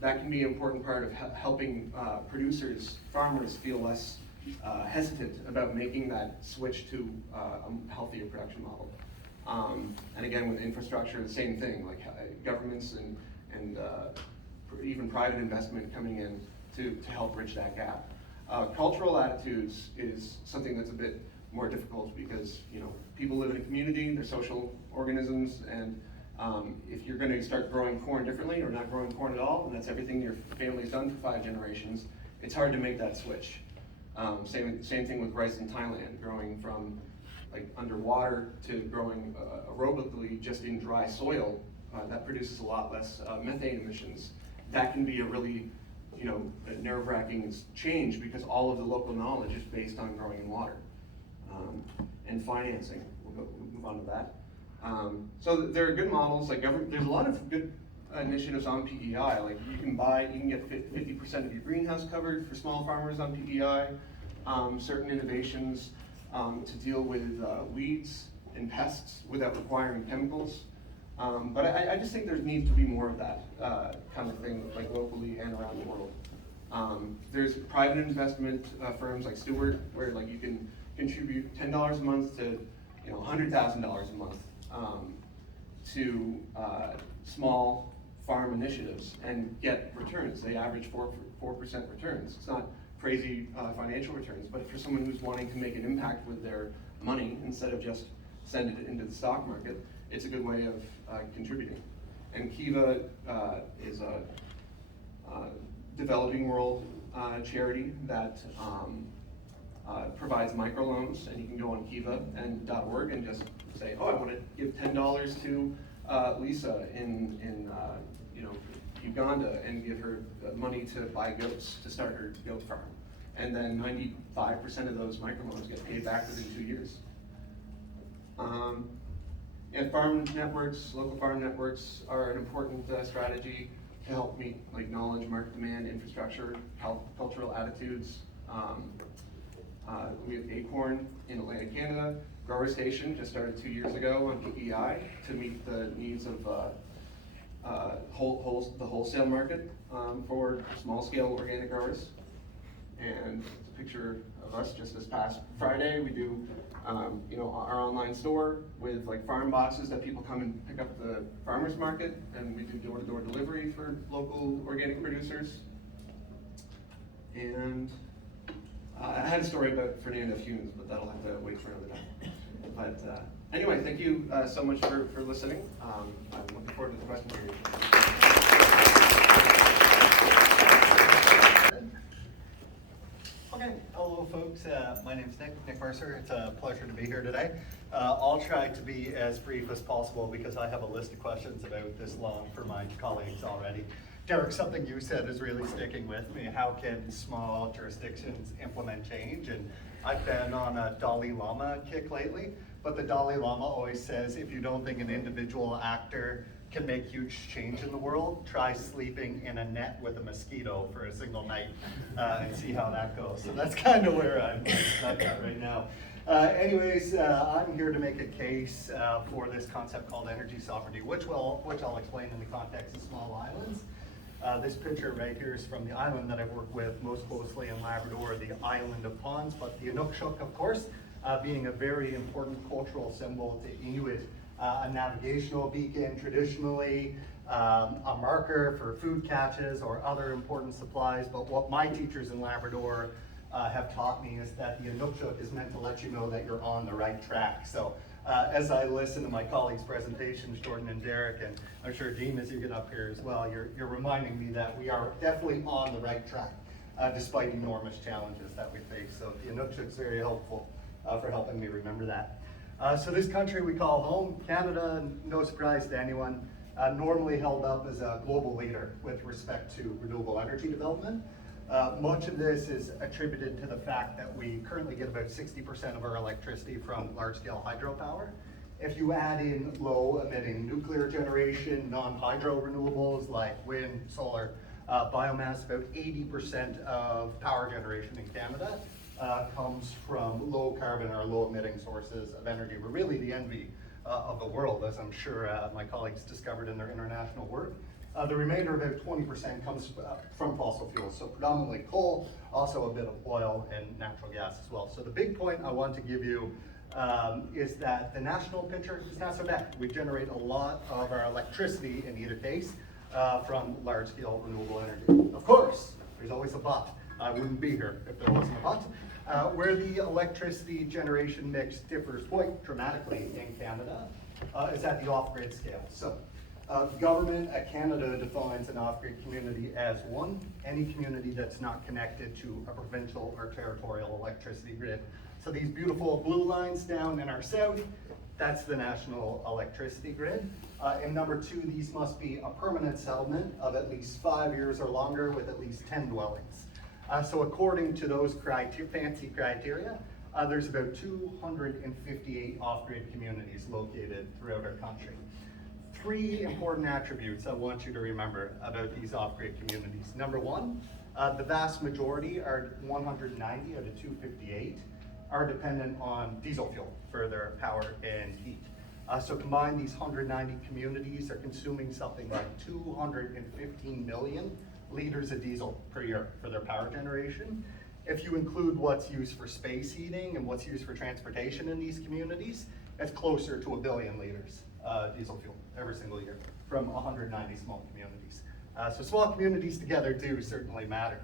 that can be an important part of helping producers, farmers feel less hesitant about making that switch to a healthier production model. And again, with infrastructure, the same thing, like governments and even private investment coming in to help bridge that gap. Cultural attitudes is something that's a bit more difficult because, you know, people live in a community, they're social organisms, and if you're going to start growing corn differently or not growing corn at all, and that's everything your family's done for 5 generations, it's hard to make that switch. Same thing with rice in Thailand, growing from like underwater to growing aerobically just in dry soil. That produces a lot less methane emissions. That can be a really, you know, a nerve-wracking change because all of the local knowledge is based on growing in water. And financing, we'll move on to that. So there are good models, like there's a lot of good initiatives on PEI, like you can get 50% of your greenhouse covered for small farmers on PEI, certain innovations to deal with weeds and pests without requiring chemicals. But I just think there needs to be more of that kind of thing, like locally and around the world. There's private investment firms like Stewart, where like you can contribute $10 a month to, you know, $100,000 a month to small farm initiatives and get returns. They average 4% returns. It's not crazy financial returns, but for someone who's wanting to make an impact with their money instead of just send it into the stock market, it's a good way of contributing. And Kiva is a developing world charity that provides microloans, and you can go on kiva.org and just say, oh, I want to give $10 to Lisa in you know, Uganda, and give her money to buy goats to start her goat farm. And then 95% of those microloans get paid back within 2 years. And farm networks, local farm networks are an important strategy to help meet like knowledge, market demand, infrastructure, cultural attitudes. We have Acorn in Atlantic Canada. Grower Station just started 2 years ago on PEI to meet the needs of the wholesale market for small-scale organic growers. And it's a picture of us just this past Friday. We do, you know, our online store with like farm boxes that people come and pick up the farmers market, and we do door-to-door delivery for local organic producers. And I had a story about Fernando Funes, but that'll have to wait for another time. But anyway, thank you so much for listening. I'm looking forward to the question period. Okay, hello folks, my name's Nick Mercer. It's a pleasure to be here today. I'll try to be as brief as possible because I have a list of questions about this long for my colleagues already. Derek, something you said is really sticking with me. How can small jurisdictions implement change? And I've been on a Dalai Lama kick lately, but the Dalai Lama always says if you don't think an individual actor can make huge change in the world, try sleeping in a net with a mosquito for a single night and see how that goes. So that's kind of where I'm stuck at right now. Anyways, I'm here to make a case for this concept called energy sovereignty, which I'll explain in the context of small islands. This picture right here is from the island that I've worked with most closely in Labrador, the island of ponds, but the Inukshuk, of course, being a very important cultural symbol to Inuit, a navigational beacon traditionally, a marker for food catches or other important supplies. But what my teachers in Labrador have taught me is that the Inukshuk is meant to let you know that you're on the right track. So as I listen to my colleagues' presentations, Jordan and Derek, and I'm sure Dean as you get up here as well, you're reminding me that we are definitely on the right track, despite enormous challenges that we face. So the Inukshuk is very helpful for helping me remember that. So this country we call home, Canada, no surprise to anyone, normally held up as a global leader with respect to renewable energy development. Much of this is attributed to the fact that we currently get about 60% of our electricity from large-scale hydropower. If you add in low-emitting nuclear generation, non-hydro renewables like wind, solar, biomass, about 80% of power generation in Canada comes from low-carbon or low-emitting sources of energy. We're really the envy of the world, as I'm sure my colleagues discovered in their international work. The remainder, about 20%, comes from fossil fuels, so predominantly coal, also a bit of oil and natural gas as well. So the big point I want to give you is that the national picture is not so bad. We generate a lot of our electricity, in either case, from large-scale renewable energy. Of course, there's always a but. I wouldn't be here if there wasn't a but. Where the electricity generation mix differs quite dramatically in Canada is at the off-grid scale. So the government at Canada defines an off-grid community as any community that's not connected to a provincial or territorial electricity grid. So these beautiful blue lines down in our south, that's the national electricity grid. And number two, these must be a permanent settlement of at least 5 years or longer with at least 10 dwellings. So according to those fancy criteria, there's about 258 off-grid communities located throughout our country. 3 important attributes I want you to remember about these off-grid communities. Number one, the vast majority, are 190 out of 258, are dependent on diesel fuel for their power and heat. So combined, these 190 communities are consuming something like 215 million liters of diesel per year for their power generation. If you include what's used for space heating and what's used for transportation in these communities, it's closer to 1 billion liters diesel fuel every single year from 190 small communities. So small communities together do certainly matter.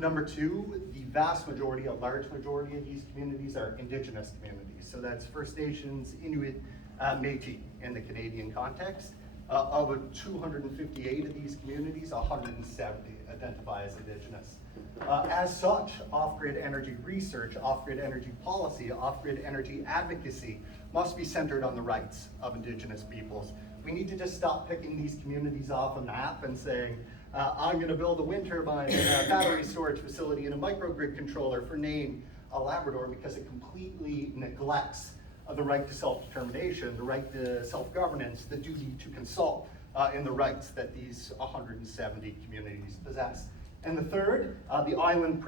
Number two, the vast majority, a large majority of these communities are Indigenous communities. So that's First Nations, Inuit, Métis in the Canadian context. Of 258 of these communities, 170 identify as Indigenous. As such, off-grid energy research, off-grid energy policy, off-grid energy advocacy must be centered on the rights of Indigenous peoples. We need to just stop picking these communities off a map and saying, I'm going to build a wind turbine and a battery storage facility and a microgrid controller for name Labrador, because it completely neglects the right to self-determination, the right to self-governance, the duty to consult, and the rights that these 170 communities possess. And the third, the island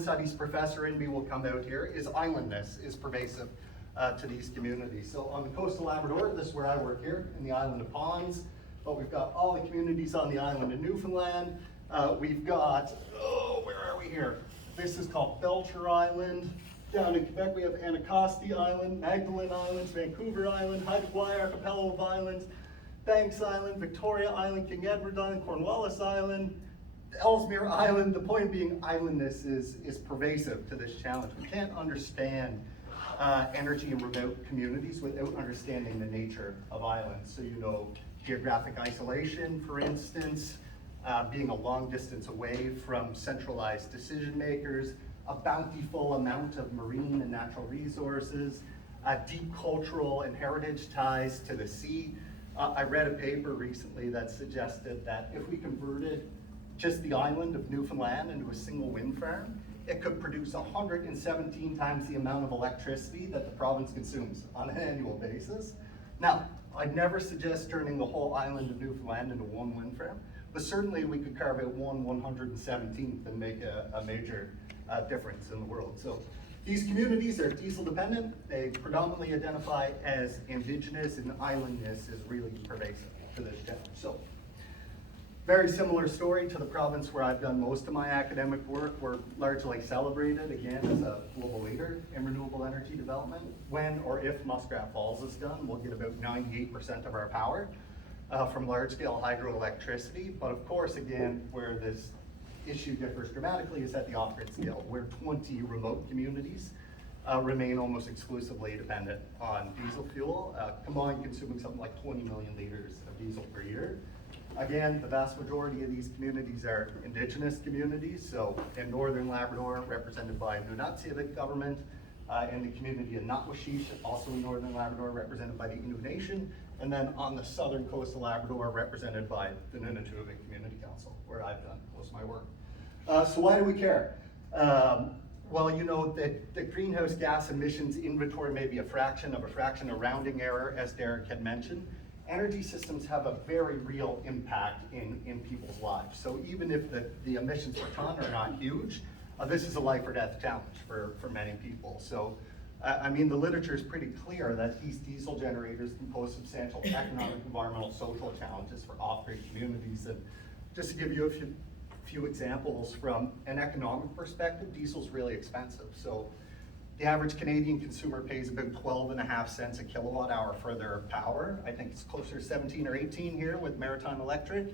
studies professor in me will come out here, is islandness is pervasive to these communities. So on the coast of Labrador, this is where I work here, in the island of Ponds, but we've got all the communities on the island of Newfoundland. We've got, where are we here? This is called Belcher Island. Down in Quebec, we have Anacostia Island, Magdalen Islands, Vancouver Island, Haida Archipelago of Islands, Banks Island, Victoria Island, King Edward Island, Cornwallis Island, Ellesmere Island. The point being, islandness is pervasive to this challenge. We can't understand energy in remote communities without understanding the nature of islands. So geographic isolation, for instance, being a long distance away from centralized decision makers, a bountiful amount of marine and natural resources, deep cultural and heritage ties to the sea. I read a paper recently that suggested that if we converted just the island of Newfoundland into a single wind farm, it could produce 117 times the amount of electricity that the province consumes on an annual basis. Now, I'd never suggest turning the whole island of Newfoundland into one wind farm, but certainly we could carve out 1/117th and make a major difference in the world. So these communities are diesel dependent. They predominantly identify as indigenous, and islandness is really pervasive to this challenge. So very similar story to the province where I've done most of my academic work. We're largely celebrated, again, as a global leader in renewable energy development. When or if Muskrat Falls is done, we'll get about 98% of our power from large-scale hydroelectricity. But of course, again, where this issue differs dramatically is at the off-grid scale, where 20 remote communities remain almost exclusively dependent on diesel fuel, combined consuming something like 20 million liters of diesel per year. Again, the vast majority of these communities are indigenous communities. So in Northern Labrador, represented by Nunatsiavut government, and the community of Notwashish, also in Northern Labrador, represented by the Innu Nation, and then on the southern coast of Labrador, represented by the Nunatsiavut Community Council, where I've done most of my work. So why do we care? Well, the greenhouse gas emissions inventory may be a fraction of a rounding error, as Derek had mentioned. Energy systems have a very real impact in people's lives. So even if the emissions per ton are not huge, this is a life or death challenge for many people. So, the literature is pretty clear that these diesel generators can pose substantial economic, environmental, social challenges for off-grid communities. And just to give you a few examples from an economic perspective, diesel's really expensive. So the average Canadian consumer pays about 12.5 cents a kilowatt hour for their power. I think it's closer to 17 or 18 here with Maritime Electric.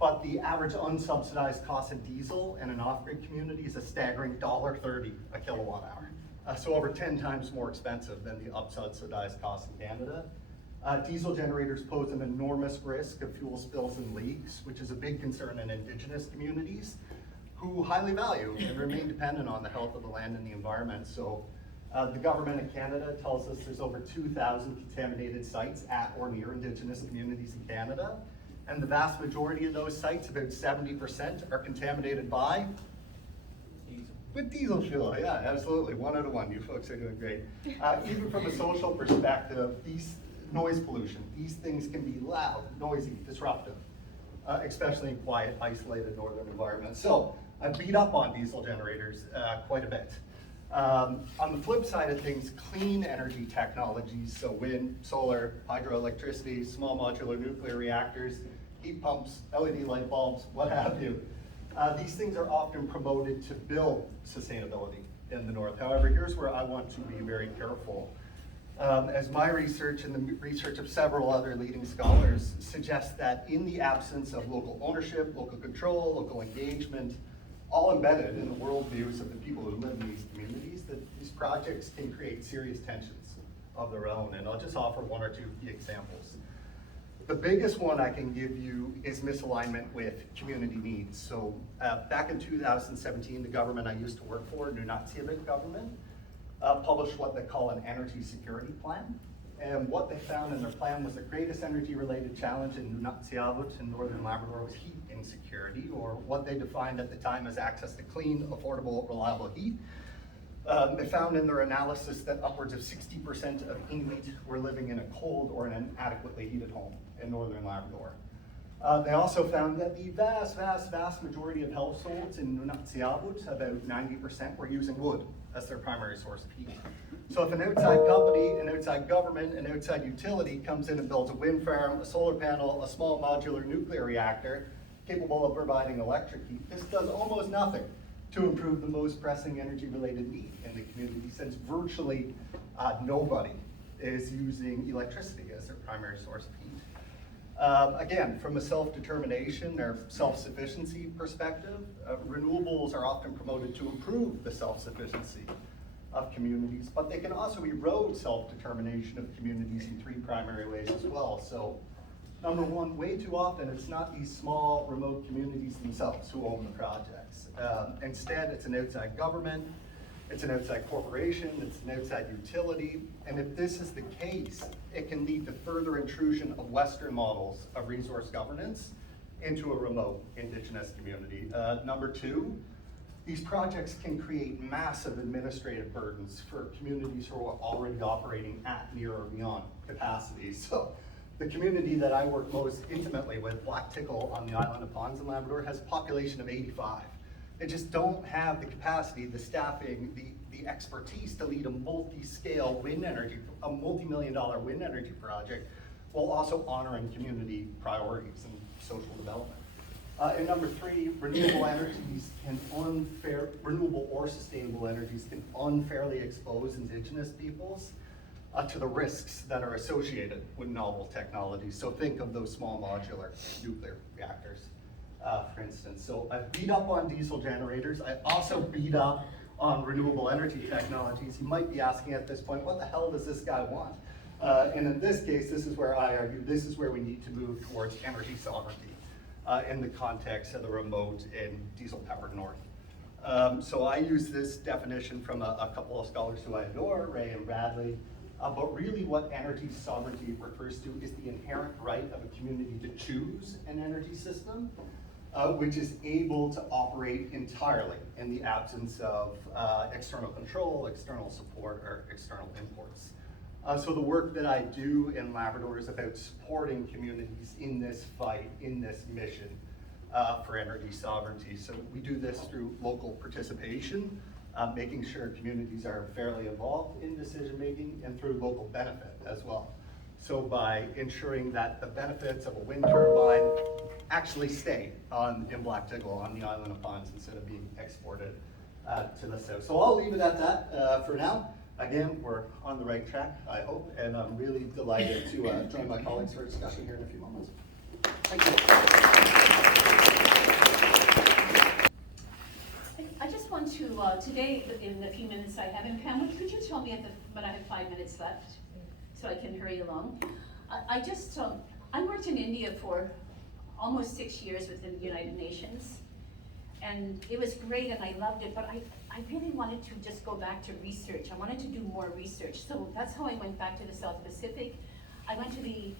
But the average unsubsidized cost of diesel in an off-grid community is a staggering $1.30 a kilowatt hour. So over 10 times more expensive than the unsubsidized cost in Canada. Diesel generators pose an enormous risk of fuel spills and leaks, which is a big concern in Indigenous communities who highly value and remain dependent on the health of the land and the environment. So the government of Canada tells us there's over 2,000 contaminated sites at or near Indigenous communities in Canada. And the vast majority of those sites, about 70%, are contaminated by diesel fuel. Yeah, absolutely, 1 out of 1. You folks are doing great. Even from a social perspective, noise pollution, these things can be loud, noisy, disruptive, especially in quiet, isolated northern environments. So I beat up on diesel generators quite a bit. On the flip side of things, clean energy technologies, so wind, solar, hydroelectricity, small modular nuclear reactors, heat pumps, LED light bulbs, what have you. These things are often promoted to build sustainability in the north. However, here's where I want to be very careful. As my research and the research of several other leading scholars suggests that in the absence of local ownership, local control, local engagement, all embedded in the worldviews of the people who live in these communities, that these projects can create serious tensions of their own. And I'll just offer 1 or 2 key examples. The biggest one I can give you is misalignment with community needs. So back in 2017, the government I used to work for, Nunatsiavut government, published what they call an energy security plan. And what they found in their plan was the greatest energy-related challenge in Nunatsiavut in Northern Labrador was heat insecurity, or what they defined at the time as access to clean, affordable, reliable heat. They found in their analysis that upwards of 60% of Inuit were living in a cold or an inadequately heated home in Northern Labrador. They also found that the vast majority of households in Nunatsiavut, about 90%, were using wood as their primary source of heat. So if an outside company, an outside government, an outside utility comes in and builds a wind farm, a solar panel, a small modular nuclear reactor capable of providing electric heat, this does almost nothing to improve the most pressing energy-related need in the community, since virtually nobody is using electricity as their primary source of heat. Again, from a self-determination or self-sufficiency perspective, renewables are often promoted to improve the self-sufficiency of communities, but they can also erode self-determination of communities in three primary ways as well. So, number one, way too often it's not these small remote communities themselves who own the projects. Instead, it's an outside government, it's an outside corporation, it's an outside utility, and if this is the case, it can lead to further intrusion of Western models of resource governance into a remote Indigenous community. Number two, these projects can create massive administrative burdens for communities who are already operating at, near, or beyond capacity. So the community that I work most intimately with, Black Tickle on the island of Ponds in Labrador, has a population of 85. They just don't have the capacity, the staffing, the expertise to lead a multi-scale wind energy, a multi-million-dollar wind energy project, while also honoring community priorities and social development. And number three, renewable or sustainable energies can unfairly expose Indigenous peoples to the risks that are associated with novel technologies. So think of those small modular nuclear reactors, for instance. So I beat up on diesel generators. I also beat up on renewable energy technologies. You might be asking at this point, what the hell does this guy want? And in this case, this is where I argue, this is where we need to move towards energy sovereignty in the context of the remote and diesel-powered North. So I use this definition from a couple of scholars who I adore, Ray and Bradley, but really what energy sovereignty refers to is the inherent right of a community to choose an energy system, which is able to operate entirely in the absence of external control, external support, or external imports. So the work that I do in Labrador is about supporting communities in this fight, in this mission for energy sovereignty. So we do this through local participation, making sure communities are fairly involved in decision making, and through local benefit as well. So by ensuring that the benefits of a wind turbine actually stay in Black Tickle on the island of Ponds instead of being exported to the south. So I'll leave it at that for now. Again, we're on the right track, I hope, and I'm really delighted to join my colleagues for a discussion here in a few moments. Thank you. I just want to, today, in the few minutes I have, and Pam, could you tell me but I have 5 minutes left, so I can hurry along. I worked in India for almost 6 years within the United Nations, and it was great and I loved it, but I really wanted to just go back to research. I wanted to do more research, so that's how I went back to the South Pacific. I went to the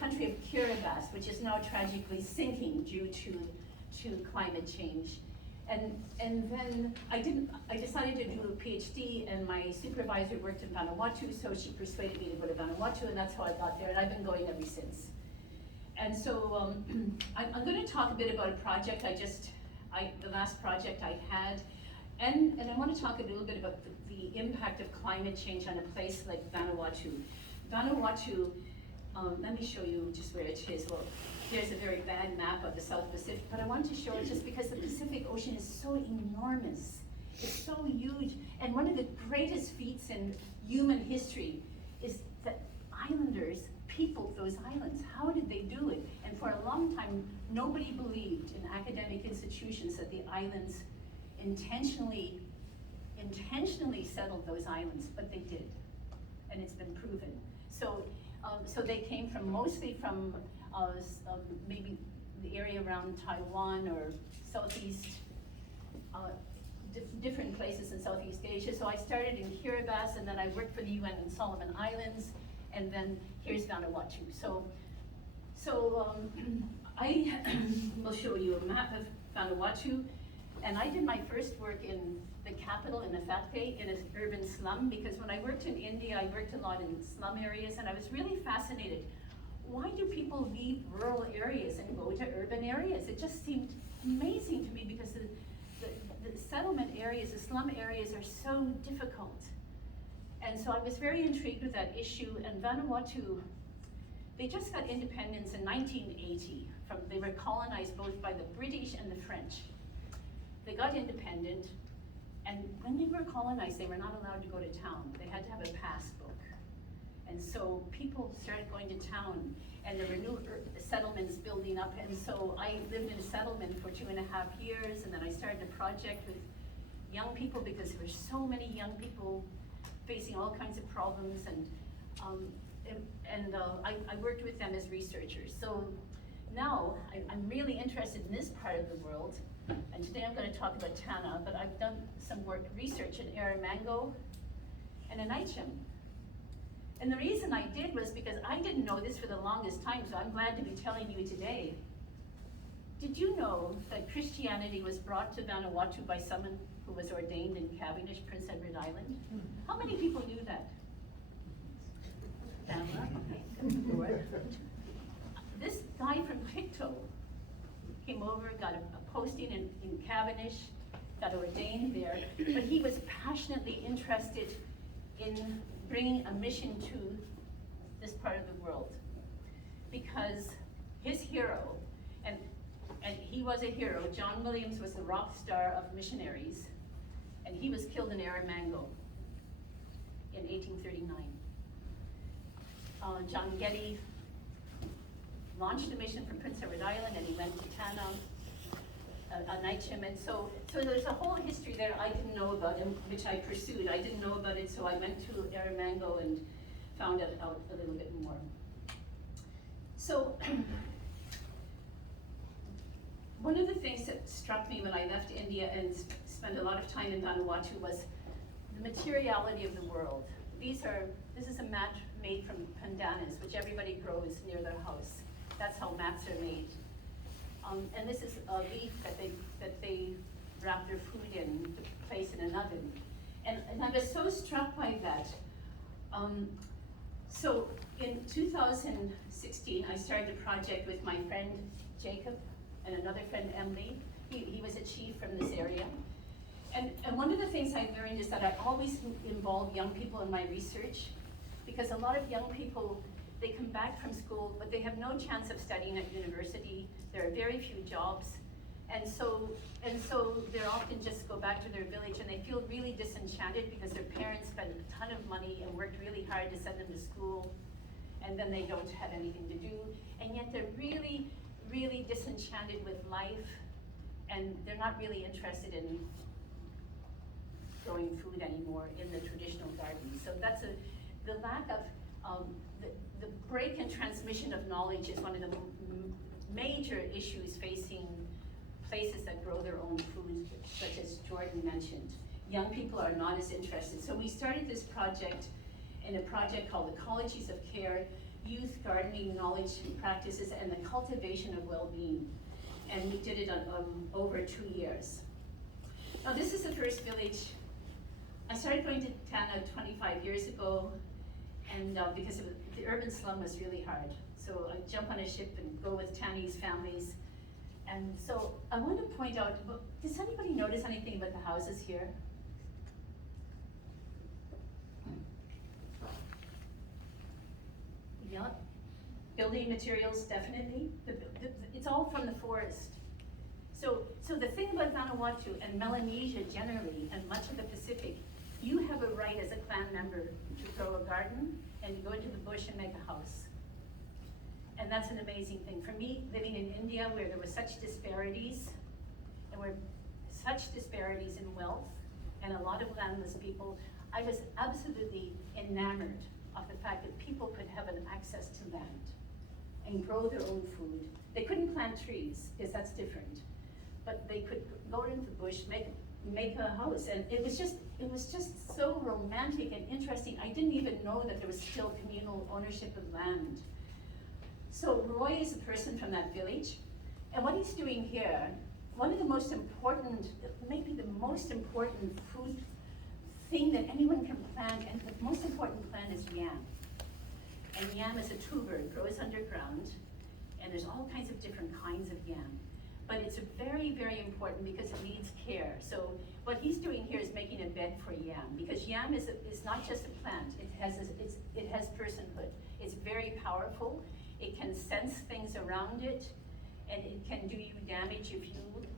country of Kiribati, which is now tragically sinking due to climate change. And then I decided to do a PhD, and my supervisor worked in Vanuatu, so she persuaded me to go to Vanuatu, and that's how I got there, and I've been going ever since. And so I'm going to talk a bit about a project the last project I had, and I want to talk a little bit about the impact of climate change on a place like Vanuatu. Vanuatu, let me show you just where it is. Well, there's a very bad map of the South Pacific, but I want to show it just because the Pacific Ocean is so enormous. It's so huge, and one of the greatest feats in human history is that islanders peopled those islands. How did they do it? And for a long time, nobody believed in academic institutions that the islands intentionally settled those islands, but they did, and it's been proven. So they came mostly from maybe the area around Taiwan or Southeast, different places in Southeast Asia. So I started in Kiribati, and then I worked for the UN in Solomon Islands, and then here's Vanuatu. So I will show you a map of Vanuatu, and I did my first work in the capital, in Nefate, in an urban slum, because when I worked in India, I worked a lot in slum areas, and I was really fascinated. Why do people leave rural areas and go to urban areas? It just seemed amazing to me, because the settlement areas, the slum areas are so difficult. And so I was very intrigued with that issue, and Vanuatu, they just got independence in 1980. They were colonized both by the British and the French. They got independent, and when they were colonized, they were not allowed to go to town. They had to have a passbook. And so people started going to town, and there were new settlements building up, and so I lived in a settlement for 2.5 years, and then I started a project with young people, because there were so many young people facing all kinds of problems, and I worked with them as researchers. So now I'm really interested in this part of the world, and today I'm going to talk about Tana, but I've done some research in Erromango and Anaichim. And the reason I did was because I didn't know this for the longest time, so I'm glad to be telling you today. Did you know that Christianity was brought to Vanuatu by someone who was ordained in Cavendish, Prince Edward Island? How many people knew that? This guy from Pictou came over, got a posting in Cavendish, got ordained there, but he was passionately interested in bringing a mission to this part of the world. Because his hero, and he was a hero, John Williams was the rock star of missionaries, and he was killed in Erromango in 1839. John Getty launched a mission from Prince Edward Island, and he went to Tana, Anaichim, and so there's a whole history there I didn't know about, and which I pursued. I didn't know about it, so I went to Erromango and found out a little bit more. So one of the things that struck me when I left India and spent a lot of time in Vanuatu was the materiality of the world. This is a mat made from pandanus, which everybody grows near their house. That's how mats are made. And this is a leaf that they wrap their food in to place in an oven. And I was so struck by that. So in 2016, I started a project with my friend Jacob and another friend Emily. He was a chief from this area. And one of the things I learned is that I always involve young people in my research, because a lot of young people, they come back from school, but they have no chance of studying at university. There are very few jobs. And so they often just go back to their village, and they feel really disenchanted because their parents spent a ton of money and worked really hard to send them to school, and then they don't have anything to do. And yet they're really, really disenchanted with life, and they're not really interested in growing food anymore in the traditional garden. So that's the lack of, the break in transmission of knowledge is one of the major issues facing places that grow their own food, such as Jordan mentioned. Young people are not as interested. So we started this project in a project called Ecologies of Care, Youth Gardening Knowledge and Practices, and the Cultivation of Well-Being. And we did it over 2 years. Now this is the first village. I started going to Tana 25 years ago, and because the urban slum was really hard. So I'd jump on a ship and go with Tanese families. And so I want to point out, does anybody notice anything about the houses here? Yeah, building materials, definitely. It's all from the forest. So the thing about Vanuatu and Melanesia generally, and much of the Pacific, you have a right as a clan member to grow a garden and go into the bush and make a house. And that's an amazing thing. For me, living in India, where there were such disparities, and were such disparities in wealth, and a lot of landless people, I was absolutely enamored of the fact that people could have an access to land and grow their own food. They couldn't plant trees, because that's different. But they could go into the bush, make a house, and it was just so romantic and interesting. I didn't even know that there was still communal ownership of land. So Roy is a person from that village, and what he's doing here, one of the most important, maybe the most important food thing that anyone can plant, and the most important plant is yam. And yam is a tuber, it grows underground, and there's all kinds of different kinds of yam. But it's very, very important because it needs care. So what he's doing here is making a bed for yam, because yam is not just a plant, it has personhood. It's very powerful. It can sense things around it, and it can do you damage if you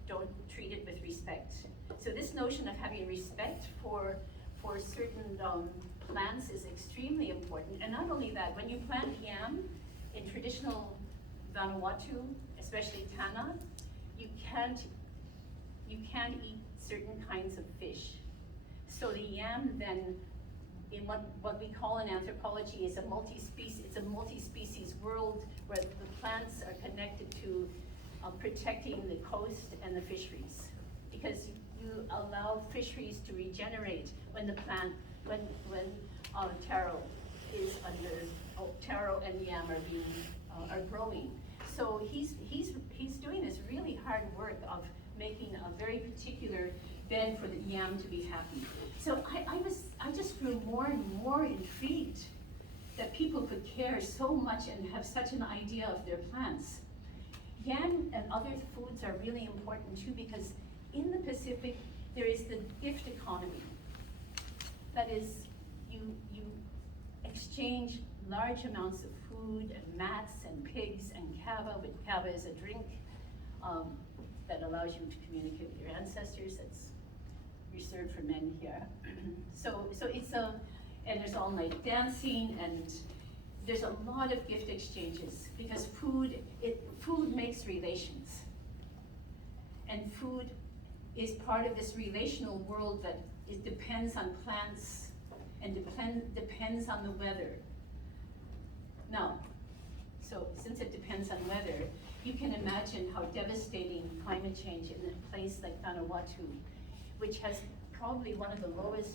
don't treat it with respect. So this notion of having respect for certain plants is extremely important. And not only that, when you plant yam in traditional Vanuatu, especially Tana, you can't eat certain kinds of fish. So the yam then in what we call in anthropology is it's a multi-species world where the plants are connected to protecting the coast and the fisheries. Because you allow fisheries to regenerate when the plant, when taro is taro and yam are growing. So he's doing this really hard work of making a very particular bed for the yam to be happy. So I just grew more and more intrigued that people could care so much and have such an idea of their plants. Yam and other foods are really important too, because in the Pacific, there is the gift economy. That is, you exchange large amounts of food and mats and pigs and kava, but kava is a drink that allows you to communicate with your ancestors. That's reserved for men here. So it's and there's all night dancing, and there's a lot of gift exchanges, because food makes relations. And food is part of this relational world that it depends on plants and depends on the weather. Now, so since it depends on weather, you can imagine how devastating climate change in a place like Vanuatu, which has probably one of the lowest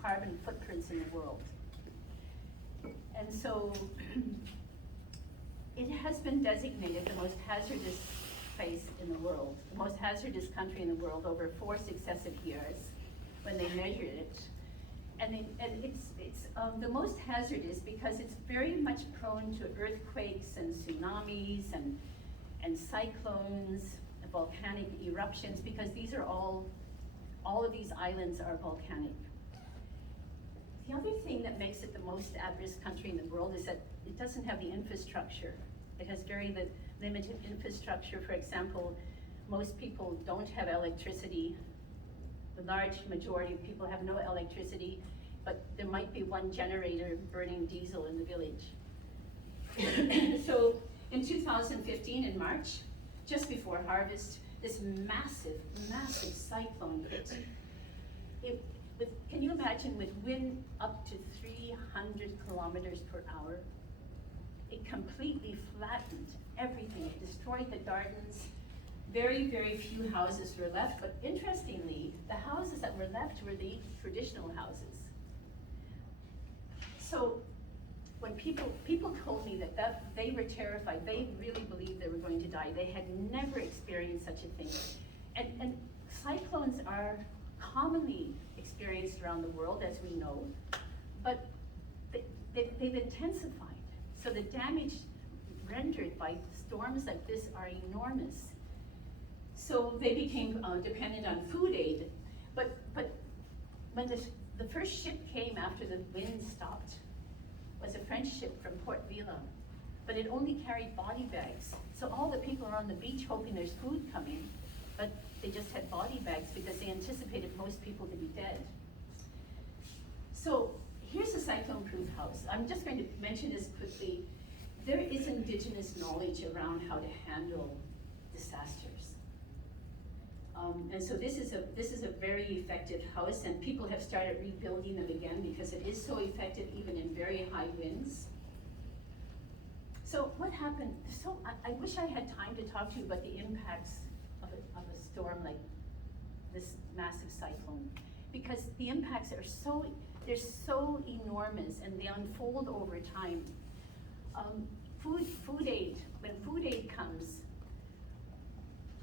carbon footprints in the world. And so it has been designated the most hazardous place in the world, the most hazardous country in the world over 4 successive years when they measured it. And it's the most hazardous because it's very much prone to earthquakes and tsunamis and cyclones, and volcanic eruptions, because these are all of these islands are volcanic. The other thing that makes it the most at-risk country in the world is that it doesn't have the infrastructure. It has very limited infrastructure. For example, most people don't have electricity. The large majority of people have no electricity, but there might be one generator burning diesel in the village. So in 2015, in March, just before harvest, this massive, massive cyclone hit. Can you imagine, with wind up to 300 kilometers per hour? It completely flattened everything. It destroyed the gardens. Very, very few houses were left, but interestingly, the houses that were left were the traditional houses. So when people told me that they were terrified, they really believed they were going to die. They had never experienced such a thing. And cyclones are commonly experienced around the world, as we know, but they've intensified. So the damage rendered by storms like this are enormous. So they became dependent on food aid. But when the first ship came after the wind stopped, was a French ship from Port Vila, but it only carried body bags. So all the people are on the beach hoping there's food coming, but they just had body bags because they anticipated most people to be dead. So here's a cyclone-proof house. I'm just going to mention this quickly. There is indigenous knowledge around how to handle disasters. And so this is a very effective house, and people have started rebuilding them again because it is so effective even in very high winds. So what happened? So I wish I had time to talk to you about the impacts of a storm like this massive cyclone, because the impacts are so enormous and they unfold over time. Food aid, when food aid comes,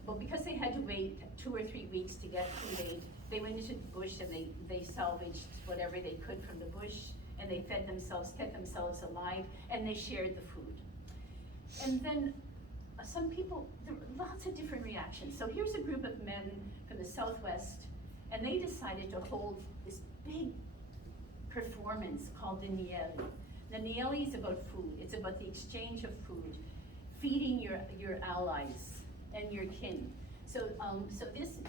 well, because they had to wait 2 or 3 weeks to get food aid, they went into the bush and they salvaged whatever they could from the bush, and they fed themselves, kept themselves alive, and they shared the food. And then some people, there were lots of different reactions. So here's a group of men from the Southwest, and they decided to hold this big performance called the Nieli. The Nieli is about food. It's about the exchange of food, feeding your allies and your kin. So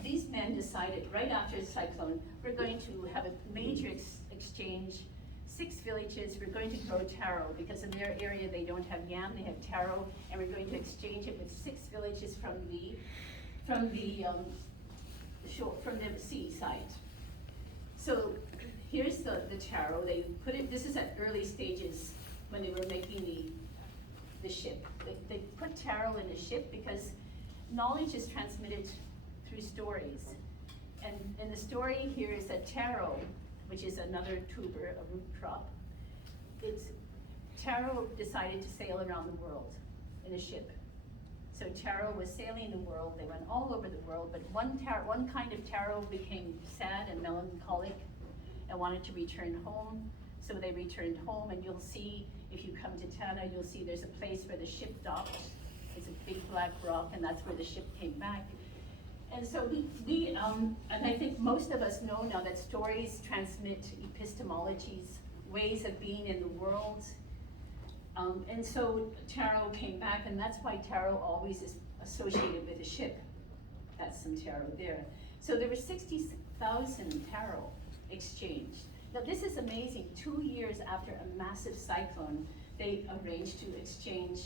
these men decided right after the cyclone, we're going to have a major exchange. 6 villages, we're going to grow taro, because in their area they don't have yam, they have taro, and we're going to exchange it with 6 villages from the seaside. So here's the taro. They put it, this is at early stages when they were making the ship. They put taro in the ship because knowledge is transmitted through stories. And the story here is that taro, which is another tuber, a root crop, taro decided to sail around the world in a ship. So taro was sailing the world. They went all over the world, but one kind of taro became sad and melancholic and wanted to return home. So they returned home, and you'll see, if you come to Tana, you'll see there's a place where the ship docked. It's a big black rock, and that's where the ship came back. And so and I think most of us know now that stories transmit epistemologies, ways of being in the world. And so taro came back, and that's why taro always is associated with a ship. That's some taro there. So there were 60,000 taro exchanged. Now this is amazing. 2 years after a massive cyclone, they arranged to exchange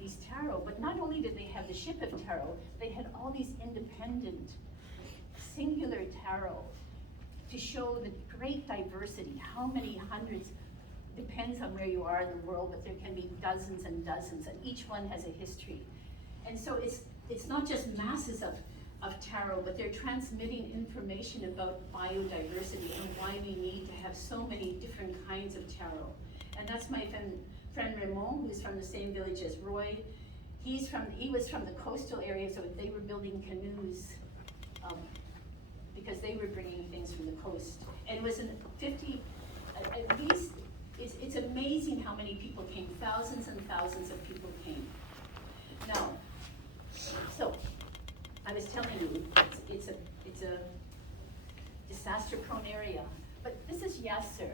these taro. But not only did they have the ship of taro, they had all these independent, singular taro to show the great diversity, how many hundreds, depends on where you are in the world, but there can be dozens and dozens, and each one has a history. And so it's not just masses of taro, but they're transmitting information about biodiversity and why we need to have so many different kinds of taro. And that's my friend Raymond, who's from the same village as Roy. He was from the coastal area, so they were building canoes because they were bringing things from the coast. And it was in 50, at least, it's amazing how many people came. Thousands and thousands of people came. Now, so I was telling you, it's a disaster-prone area. But this is Yasser.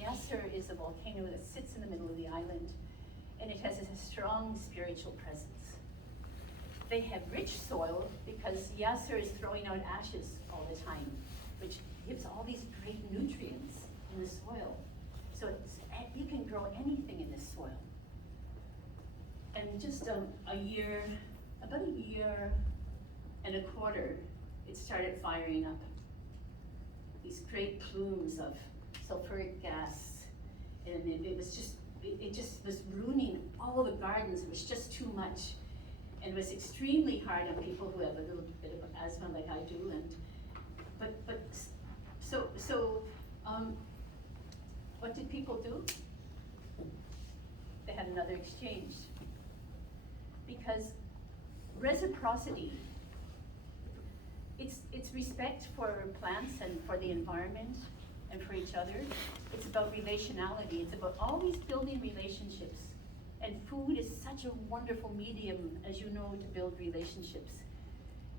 Yasser is a volcano that sits in the middle of the island, and it has a strong spiritual presence. They have rich soil because Yasser is throwing out ashes all the time, which gives all these great nutrients in the soil. So you can grow anything in this soil. And just about a year and a quarter, it started firing up. These great plumes of sulfuric gas, and it just was ruining all the gardens. It was just too much, and it was extremely hard on people who have a little bit of asthma like I do. And what did people do? They had another exchange, because reciprocity, it's respect for plants and for the environment and for each other. It's about relationality. It's about always building relationships. And food is such a wonderful medium, as you know, to build relationships.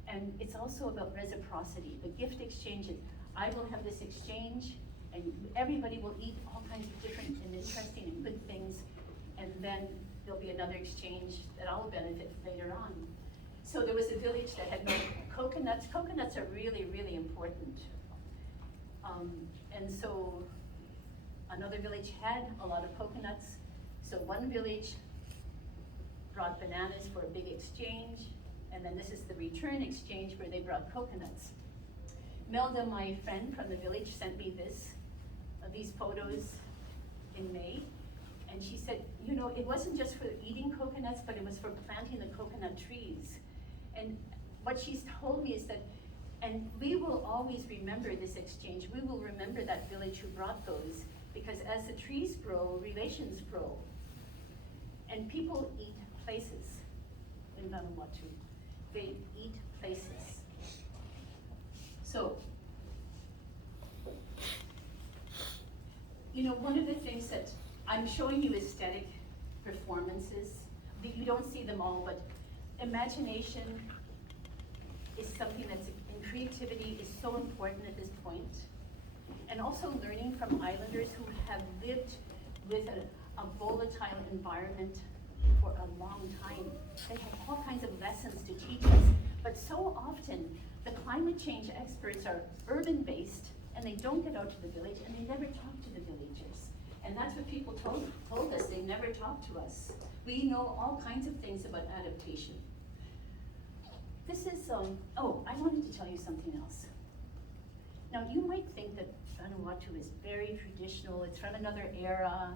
And it's also about reciprocity. The gift exchanges. I will have this exchange, and everybody will eat all kinds of different and interesting and good things, and then there'll be another exchange that I'll benefit later on. So there was a village that had no coconuts. Coconuts are really, really important. And so another village had a lot of coconuts. So one village brought bananas for a big exchange, and then this is the return exchange where they brought coconuts. Melda, my friend from the village, sent me these photos in May, and she said, you know, it wasn't just for eating coconuts, but it was for planting the coconut trees. And what she's told me is that, and we will always remember this exchange. We will remember that village who brought those, because as the trees grow, relations grow. And people eat places in Vanuatu. They eat places. So, you know, one of the things that I'm showing you aesthetic performances. You don't see them all, but imagination is something that's, and creativity is so important at this point. And also learning from islanders who have lived with a volatile environment for a long time. They have all kinds of lessons to teach us, but so often the climate change experts are urban-based, and they don't get out to the village, and they never talk to the villagers. And that's what people told us. They never talked to us. We know all kinds of things about adaptation. This is, I wanted to tell you something else. Now, you might think that Vanuatu is very traditional, it's from another era,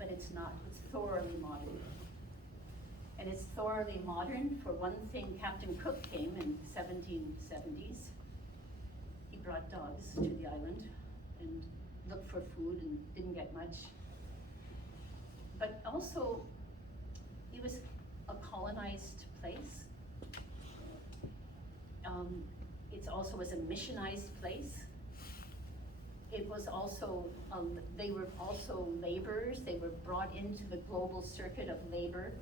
but it's not. It's thoroughly modern. And it's thoroughly modern. For one thing, Captain Cook came in 1770s. He brought dogs to the island and looked for food and didn't get much. But also, it was a colonized place. It also was a missionized place. It was also, they were also laborers. They were brought into the global circuit of labor,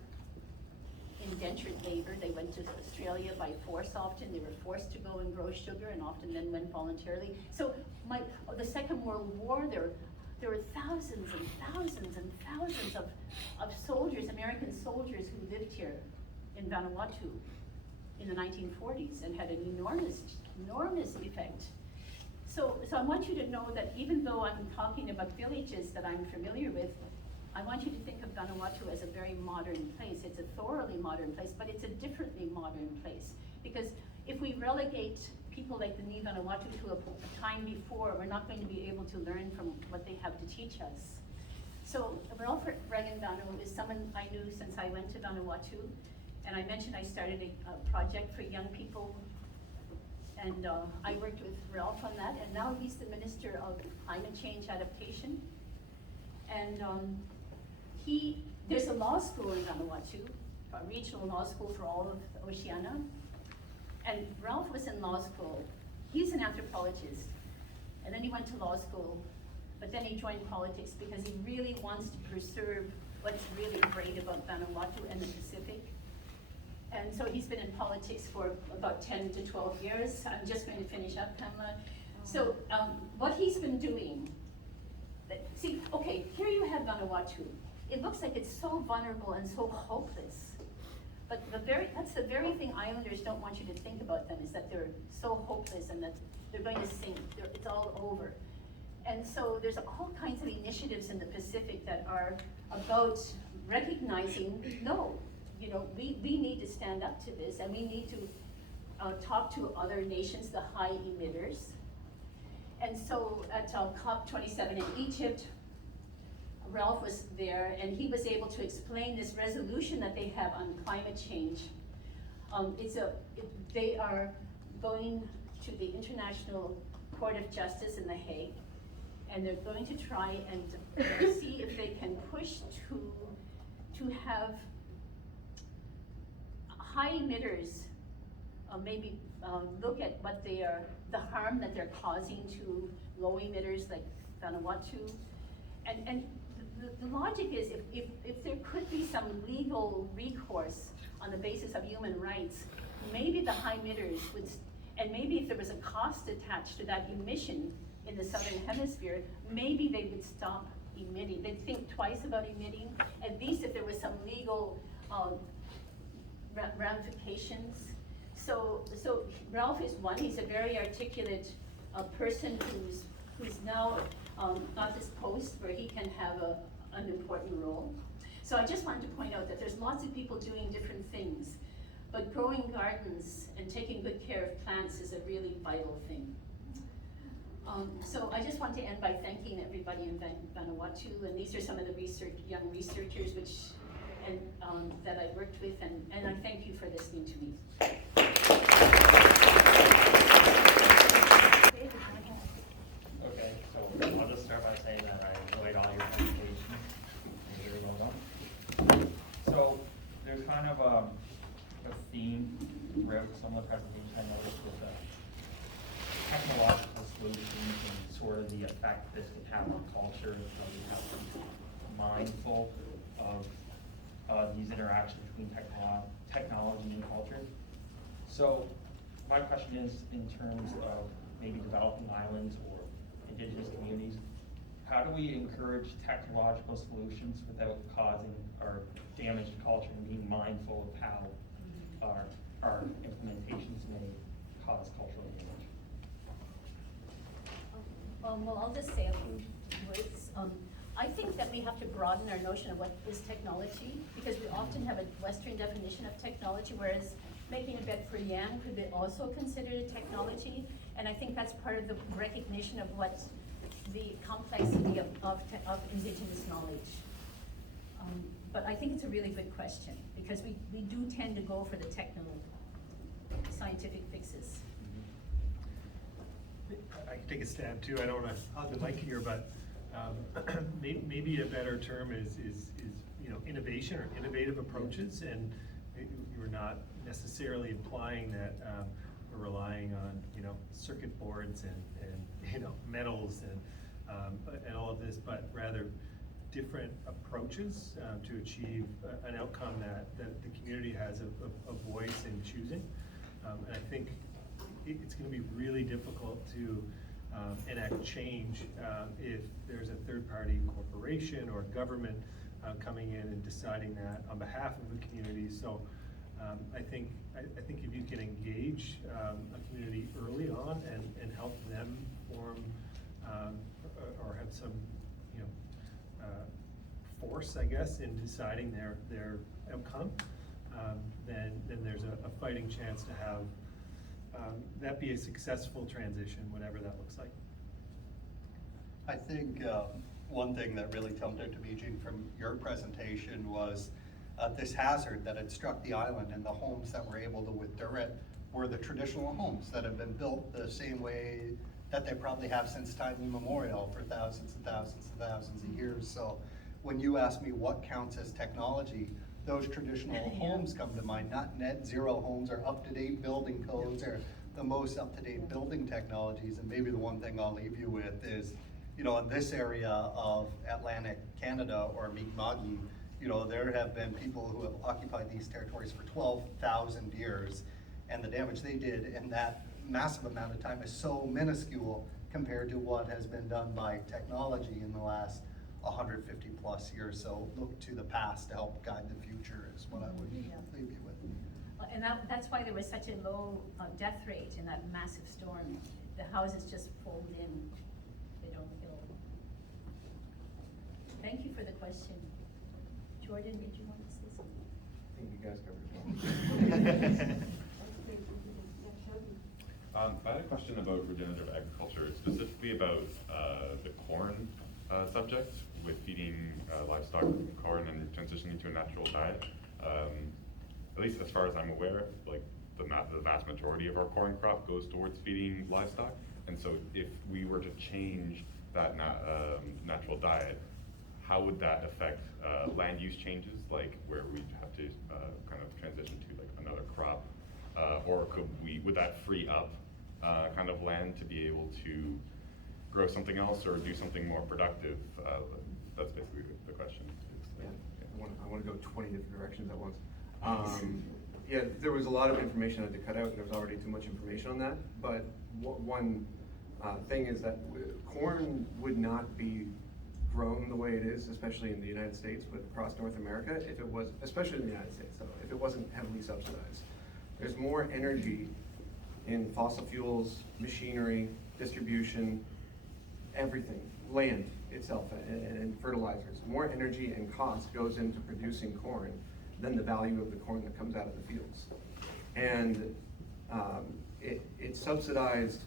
indentured labor. They went to Australia by force often. They were forced to go and grow sugar and often then went voluntarily. So the Second World War, there were thousands and thousands and thousands of soldiers, American soldiers who lived here in Vanuatu in the 1940s and had an enormous effect. So I want you to know that even though I'm talking about villages that I'm familiar with, I want you to think of Vanuatu as a very modern place. It's a thoroughly modern place, but it's a differently modern place. Because if we relegate people like the Ni Vanuatu to a time before, we're not going to be able to learn from what they have to teach us. So Ralph Regandano is someone I knew since I went to Vanuatu. And I mentioned I started a project for young people, and I worked with Ralph on that, and now he's the Minister of Climate Change Adaptation. And there's a law school in Vanuatu, a regional law school for all of Oceania, and Ralph was in law school. He's an anthropologist, and then he went to law school, but then he joined politics because he really wants to preserve what's really great about Vanuatu and the Pacific. And so he's been in politics for about 10 to 12 years. I'm just going to finish up, Pamela. So what he's been doing, see, okay, here you have Vanuatu. It looks like it's so vulnerable and so hopeless. But that's the very thing Islanders don't want you to think about them, is that they're so hopeless and that they're going to sink, it's all over. And so there's all kinds of initiatives in the Pacific that are about recognizing, no, you know, we need to stand up to this, and we need to talk to other nations, the high emitters. And so at COP27 in Egypt, Ralph was there, and he was able to explain this resolution that they have on climate change. They are going to the International Court of Justice in The Hague, and they're going to try and see if they can push to have high emitters maybe look at what the harm that they're causing to low emitters like Vanuatu. And the logic is if there could be some legal recourse on the basis of human rights, maybe the high emitters would, and maybe if there was a cost attached to that emission in the Southern Hemisphere, maybe they would stop emitting. They'd think twice about emitting, at least if there was some legal ramifications. So Ralph is one. He's a very articulate person who's now got this post where he can have an important role. So I just wanted to point out that there's lots of people doing different things, but growing gardens and taking good care of plants is a really vital thing. So I just want to end by thanking everybody in Vanuatu, and these are some of the young researchers that I worked with, and I thank you for listening to me. Okay, so I'll just start by saying that I enjoyed all your presentations. Very well done. So there's kind of a theme throughout some of the presentations I noticed with the technological solutions and sort of the effect this can have on culture, and how we have to be mindful of these interactions between technology and culture. So my question is, in terms of maybe developing islands or indigenous communities, how do we encourage technological solutions without causing or damage to culture, and being mindful of how our implementations may cause cultural damage? Well, I'll just say a few words. I think that we have to broaden our notion of what is technology, because we often have a Western definition of technology, whereas making a bed for yam could be also considered a technology. And I think that's part of the recognition of what the complexity of Indigenous knowledge. But I think it's a really good question, because we do tend to go for the scientific fixes. I can take a stab too. I don't want to hog the mic here, but maybe a better term is innovation or innovative approaches, and you're not necessarily implying that we're relying on circuit boards and metals and all of this, but rather different approaches to achieve an outcome that the community has a voice in choosing. And I think it's going to be really difficult to enact change if there's a third-party corporation or government coming in and deciding that on behalf of the community. So I think if you can engage a community early on and help them form or have some force, I guess, in deciding their outcome, then there's a fighting chance to have that be a successful transition, whatever that looks like. I think one thing that really jumped out to me, Gene, from your presentation was this hazard that had struck the island, and the homes that were able to withdraw it were the traditional homes that have been built the same way that they probably have since time immemorial for thousands and thousands and thousands of years. So when you ask me what counts as technology, those traditional homes come to mind, not net zero homes or up-to-date building codes or the most up-to-date building technologies. And maybe the one thing I'll leave you with is, in this area of Atlantic Canada or Mi'kma'ki, there have been people who have occupied these territories for 12,000 years, and the damage they did in that massive amount of time is so minuscule compared to what has been done by technology in the last 150 plus years. So look to the past to help guide the future is what I would leave you with. And that's why there was such a low death rate in that massive storm. The houses just fold in, they don't kill. Thank you for the question. Jordan, did you want to say something? I think you guys covered it all. I had a question about regenerative agriculture, specifically about the corn subject with feeding livestock corn and transitioning to a natural diet. At least as far as I'm aware, like the vast majority of our corn crop goes towards feeding livestock. And so if we were to change that natural diet, how would that affect land use changes, like where we'd have to kind of transition to like another crop? Or would that free up kind of land to be able to grow something else or do something more productive? That's basically the question. Yeah. I want to go 20 different directions at once. Yeah, there was a lot of information I had to cut out, and there was already too much information on that. But one thing is that corn would not be grown the way it is, especially in the United States, but across North America, if it was, especially in the United States, though, if it wasn't heavily subsidized. There's more energy in fossil fuels, machinery, distribution, everything, land itself, and fertilizers. More energy and cost goes into producing corn than the value of the corn that comes out of the fields. And it's subsidized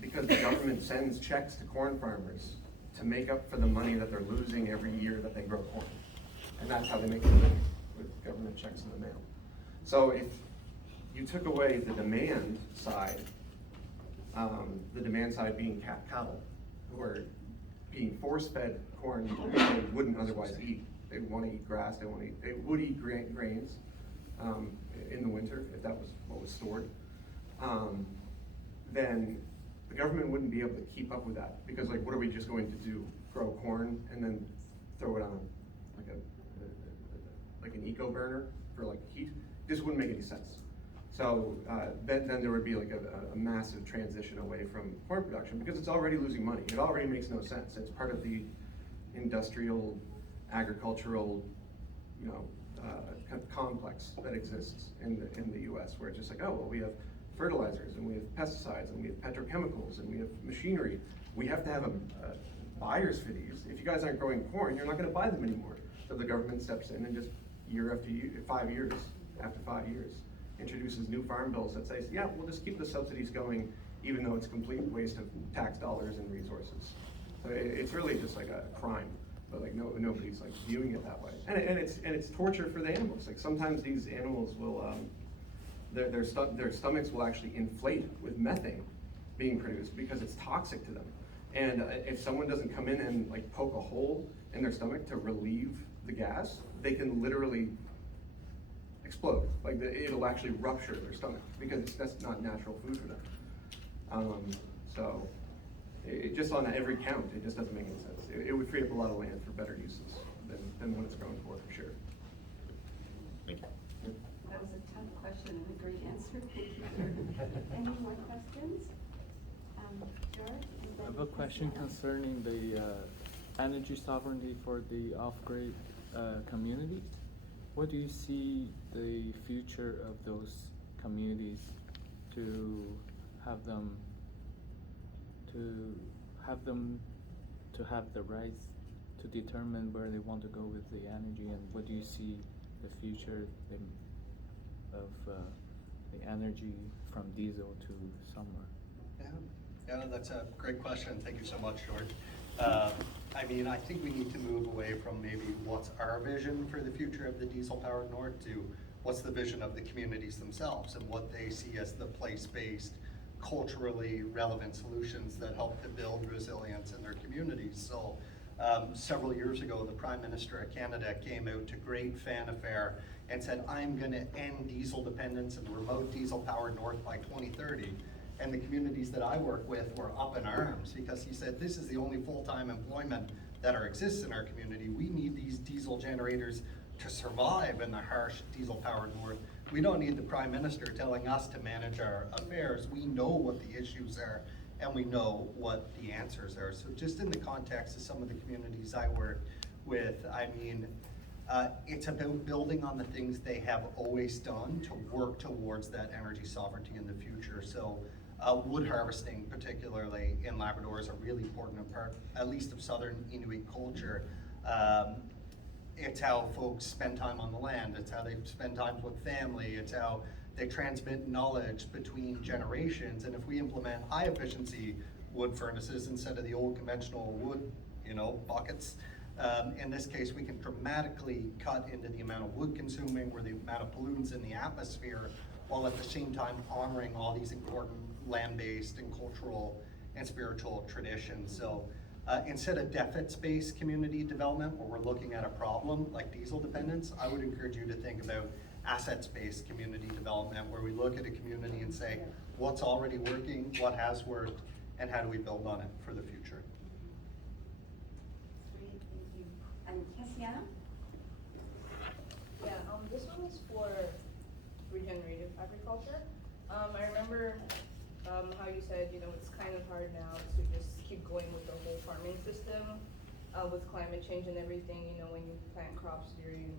because the government sends checks to corn farmers to make up for the money that they're losing every year that they grow corn. And that's how they make their living, with government checks in the mail. So if you took away the demand side being cattle, who are being force-fed corn they wouldn't otherwise eat. They want to eat grass, they would eat grains in the winter if that was what was stored. Then the government wouldn't be able to keep up with that, because like, what are we just going to do? Grow corn and then throw it on like an eco burner for like heat? This wouldn't make any sense. So then there would be like a massive transition away from corn production, because it's already losing money. It already makes no sense. It's part of the industrial, agricultural, complex that exists in the U.S., where it's just like, oh, well, we have fertilizers and we have pesticides and we have petrochemicals and we have machinery. We have to have buyers for these. If you guys aren't growing corn, you're not going to buy them anymore. So the government steps in and just year after year, 5 years after 5 years, introduces new farm bills that says, yeah, we'll just keep the subsidies going even though it's a complete waste of tax dollars and resources. So it's really just like a crime, but like nobody's like viewing it that way. And it's torture for the animals. Like sometimes these animals will, their stomachs will actually inflate with methane being produced because it's toxic to them. And if someone doesn't come in and like poke a hole in their stomach to relieve the gas, they can literally explode. Like it'll actually rupture their stomach because that's not natural food for them. So it just on every count, it just doesn't make any sense. It would free up a lot of land for better uses than what it's grown for sure. Thank you. That was a tough question and a great answer. Thank you. Any more questions? George? I have a question concerning the energy sovereignty for the off-grid communities. What do you see the future of those communities to have them to have the rights to determine where they want to go with the energy, and what do you see the future of the energy from diesel to somewhere? Yeah, that's a great question. Thank you so much, George. I mean, I think we need to move away from maybe what's our vision for the future of the diesel-powered North to what's the vision of the communities themselves and what they see as the place-based, culturally relevant solutions that help to build resilience in their communities. So several years ago, the Prime Minister of Canada came out to great fanfare and said, I'm gonna end diesel dependence in the remote diesel-powered North by 2030. And the communities that I work with were up in arms because he said, this is the only full-time employment that exists in our community. We need these diesel generators to survive in the harsh diesel-powered North. We don't need the Prime Minister telling us to manage our affairs. We know what the issues are and we know what the answers are. So just in the context of some of the communities I work with, I mean, it's about building on the things they have always done to work towards that energy sovereignty in the future. So wood harvesting, particularly in Labrador, is a really important part, at least of Southern Inuit culture. It's how folks spend time on the land. It's how they spend time with family. It's how they transmit knowledge between generations. And if we implement high efficiency wood furnaces instead of the old conventional wood, buckets, in this case, we can dramatically cut into the amount of wood consuming or the amount of pollutants in the atmosphere, while at the same time honoring all these important land-based and cultural and spiritual traditions. So instead of deficit-based community development, where we're looking at a problem like diesel dependence, I would encourage you to think about assets-based community development, where we look at a community and say, what's already working, what has worked, and how do we build on it for the future? Great, thank you. And Cassiana? Yeah, this one is for regenerative agriculture. I remember how you said, it's kind of hard now to just keep going with the whole farming system with climate change and everything, when you plant crops during,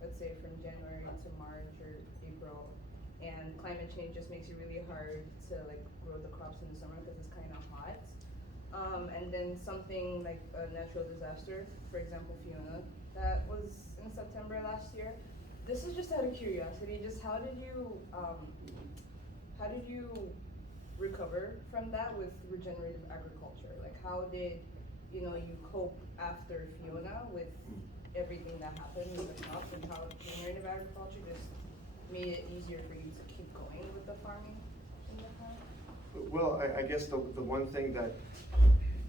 let's say from January to March or April, and climate change just makes it really hard to like grow the crops in the summer because it's kind of hot. And then something like a natural disaster, for example, Fiona, that was in September last year. This is just out of curiosity, just how did you recover from that with regenerative agriculture? Like how did, you cope after Fiona with everything that happened with the crops, and how regenerative agriculture just made it easier for you to keep going with the farming in the past? Well, I guess the one thing that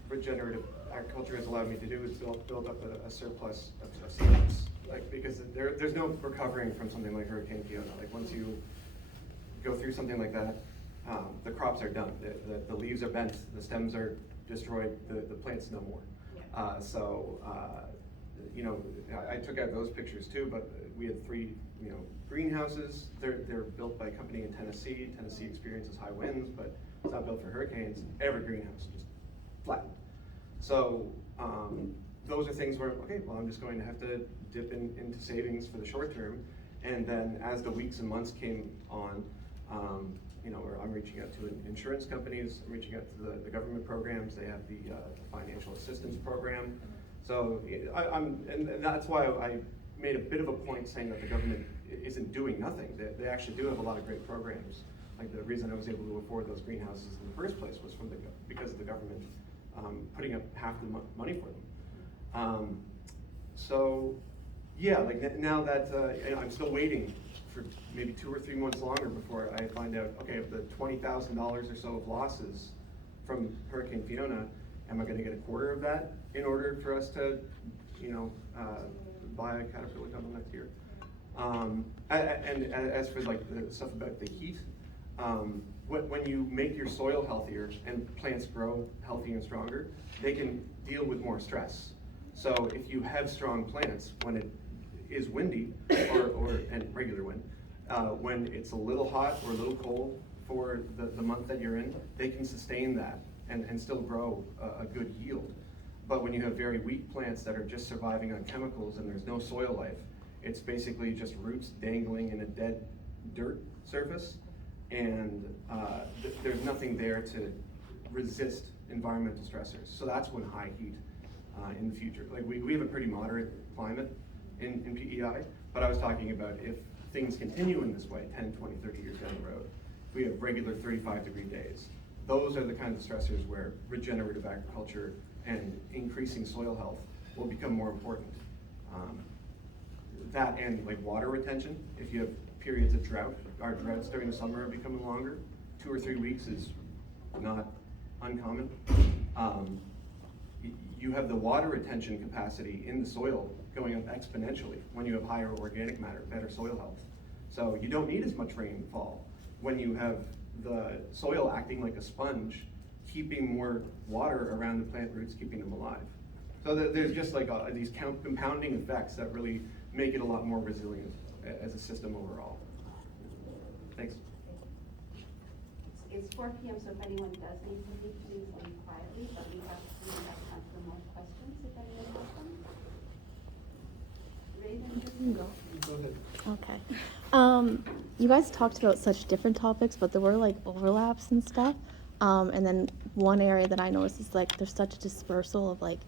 regenerative agriculture has allowed me to do is build up a surplus of savings. Like, because there's no recovering from something like Hurricane Fiona. Like once you go through something like that, the crops are done. The leaves are bent, the stems are destroyed, the plant's no more. Yeah. I took out those pictures too, but we had 3, greenhouses. They're built by a company in Tennessee. Tennessee experiences high winds, but it's not built for hurricanes. Every greenhouse just flattened. So those are things where, okay, well, I'm just going to have to dip into savings for the short term. And then as the weeks and months came on, I'm reaching out to insurance companies, I'm reaching out to the government programs. They have the financial assistance program. So and that's why I made a bit of a point saying that the government isn't doing nothing. They actually do have a lot of great programs like the reason I was able to afford those greenhouses in the first place was because of the government putting up half the money for them. So yeah, like now that I'm still waiting for maybe 2 or 3 months longer before I find out, okay, of the $20,000 or so of losses from Hurricane Fiona, am I going to get a quarter of that in order for us to, buy a Caterpillar double next year? And as for like the stuff about the heat, when you make your soil healthier and plants grow healthier and stronger, they can deal with more stress. So if you have strong plants when it is windy and regular wind, when it's a little hot or a little cold for the month that you're in, they can sustain that and still grow a good yield. But when you have very weak plants that are just surviving on chemicals and there's no soil life, it's basically just roots dangling in a dead dirt surface, and there's nothing there to resist environmental stressors. So that's when high heat in the future. Like we have a pretty moderate climate in PEI, but I was talking about if things continue in this way 10, 20, 30 years down the road, we have regular 35-degree days. Those are the kinds of stressors where regenerative agriculture and increasing soil health will become more important. That and like water retention, if you have periods of drought, our droughts during the summer are becoming longer. 2 or 3 weeks is not uncommon. You have the water retention capacity in the soil going up exponentially when you have higher organic matter, better soil health. So you don't need as much rainfall when you have the soil acting like a sponge, keeping more water around the plant roots, keeping them alive. So there's just like these compounding effects that really make it a lot more resilient as a system overall. Thanks. It's 4 p.m., so if anyone does need to leave, please leave quietly, but we have time for more questions if anyone has them. Raven, Go ahead. Okay. You guys talked about such different topics, but there were like overlaps and stuff. And then one area that I noticed is like there's such a dispersal of like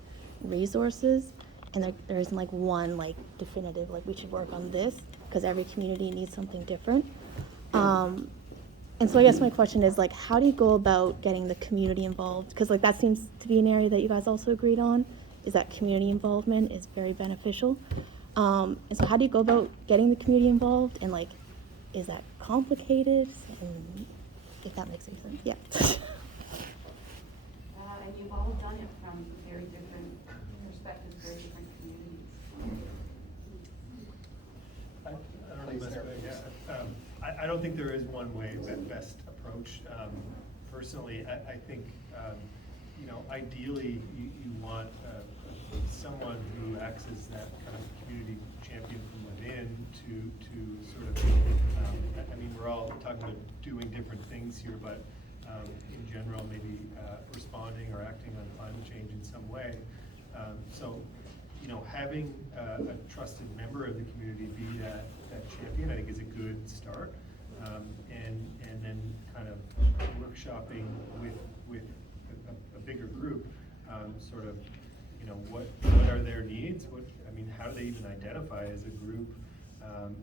resources, and there isn't like one like definitive like we should work on this because every community needs something different. And so I guess my question is like, how do you go about getting the community involved? Because like that seems to be an area that you guys also agreed on, is that community involvement is very beneficial. And so how do you go about getting the community involved, and like, is that complicated? And if that makes any sense, yeah. and you've all done it from very different perspectives, very different communities. I don't think there is one way best approach. Personally, I think ideally you want someone who acts as that kind of community champion from within to sort of. We're all talking about doing different things here, but in general, maybe responding or acting on climate change in some way. So, having a trusted member of the community be that champion, I think, is a good start. And then kind of workshopping with a bigger group, sort of, what are their needs? How do they even identify as a group?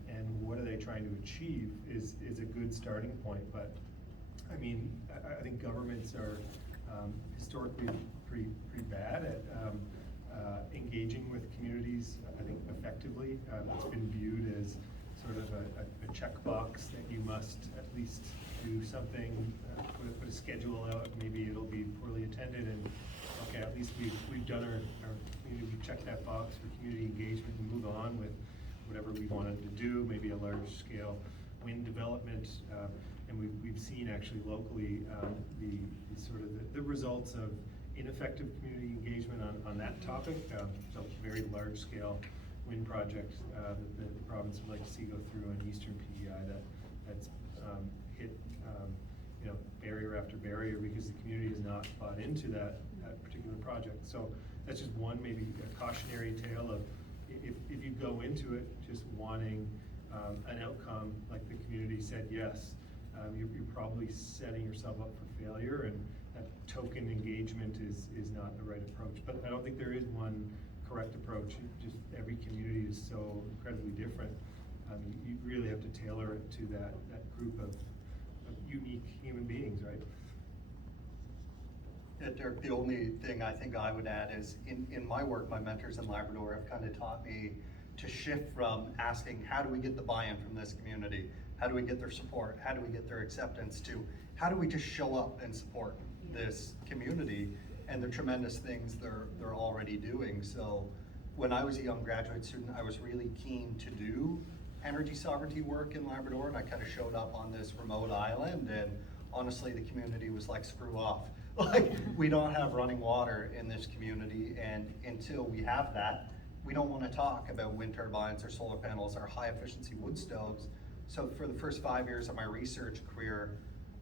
And what are they trying to achieve is a good starting point. But I think governments are historically pretty bad at engaging with communities, I think, effectively. It's been viewed as sort of a checkbox that you must at least do something, put a schedule out, maybe it'll be poorly attended, and okay, at least we've done our community, we've checked that box for community engagement and move on with whatever we wanted to do, maybe a large scale wind development, and we've seen actually locally the results of ineffective community engagement on that topic. So very large scale wind project that the province would like to see go through on eastern PEI that's hit barrier after barrier because the community has not bought into that particular project. So that's just one maybe a cautionary tale of if you go into it just wanting an outcome like the community said yes, you're probably setting yourself up for failure, and that token engagement is not the right approach. But I don't think there is one correct approach. Just every community is so incredibly different. You really have to tailor it to that group of unique human beings, right? Yeah, Derek, the only thing I think I would add is in my work, my mentors in Labrador have kind of taught me to shift from asking, how do we get the buy-in from this community? How do we get their support? How do we get their acceptance, to how do we just show up and support this community and the tremendous things they're already doing. So when I was a young graduate student, I was really keen to do energy sovereignty work in Labrador, and I kind of showed up on this remote island, and honestly, the community was like, screw off. Like, we don't have running water in this community, and until we have that, we don't want to talk about wind turbines or solar panels or high efficiency wood stoves. So for the first 5 years of my research career,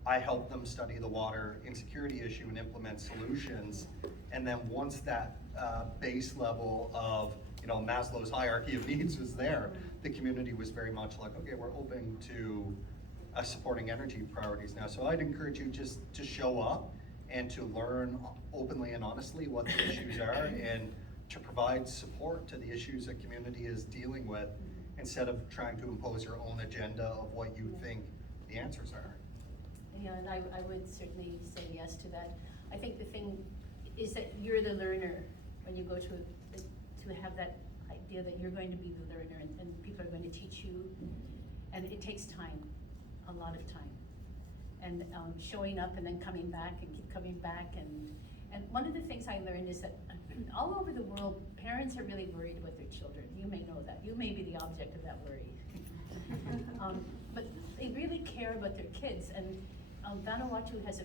I helped them study the water insecurity issue and implement solutions. And then once that base level of, Maslow's hierarchy of needs was there, the community was very much like, okay, we're open to supporting energy priorities now. So I'd encourage you just to show up and to learn openly and honestly what the issues are, and to provide support to the issues a community is dealing with, instead of trying to impose your own agenda of what you think the answers are. Yeah, and I would certainly say yes to that. I think the thing is that you're the learner when you go to have that idea that you're going to be the learner, and people are going to teach you, and it takes time, a lot of time. And showing up and then coming back and keep coming back, and one of the things I learned is that all over the world, parents are really worried about their children. You may know that. You may be the object of that worry. But they really care about their kids, and Vanuatu has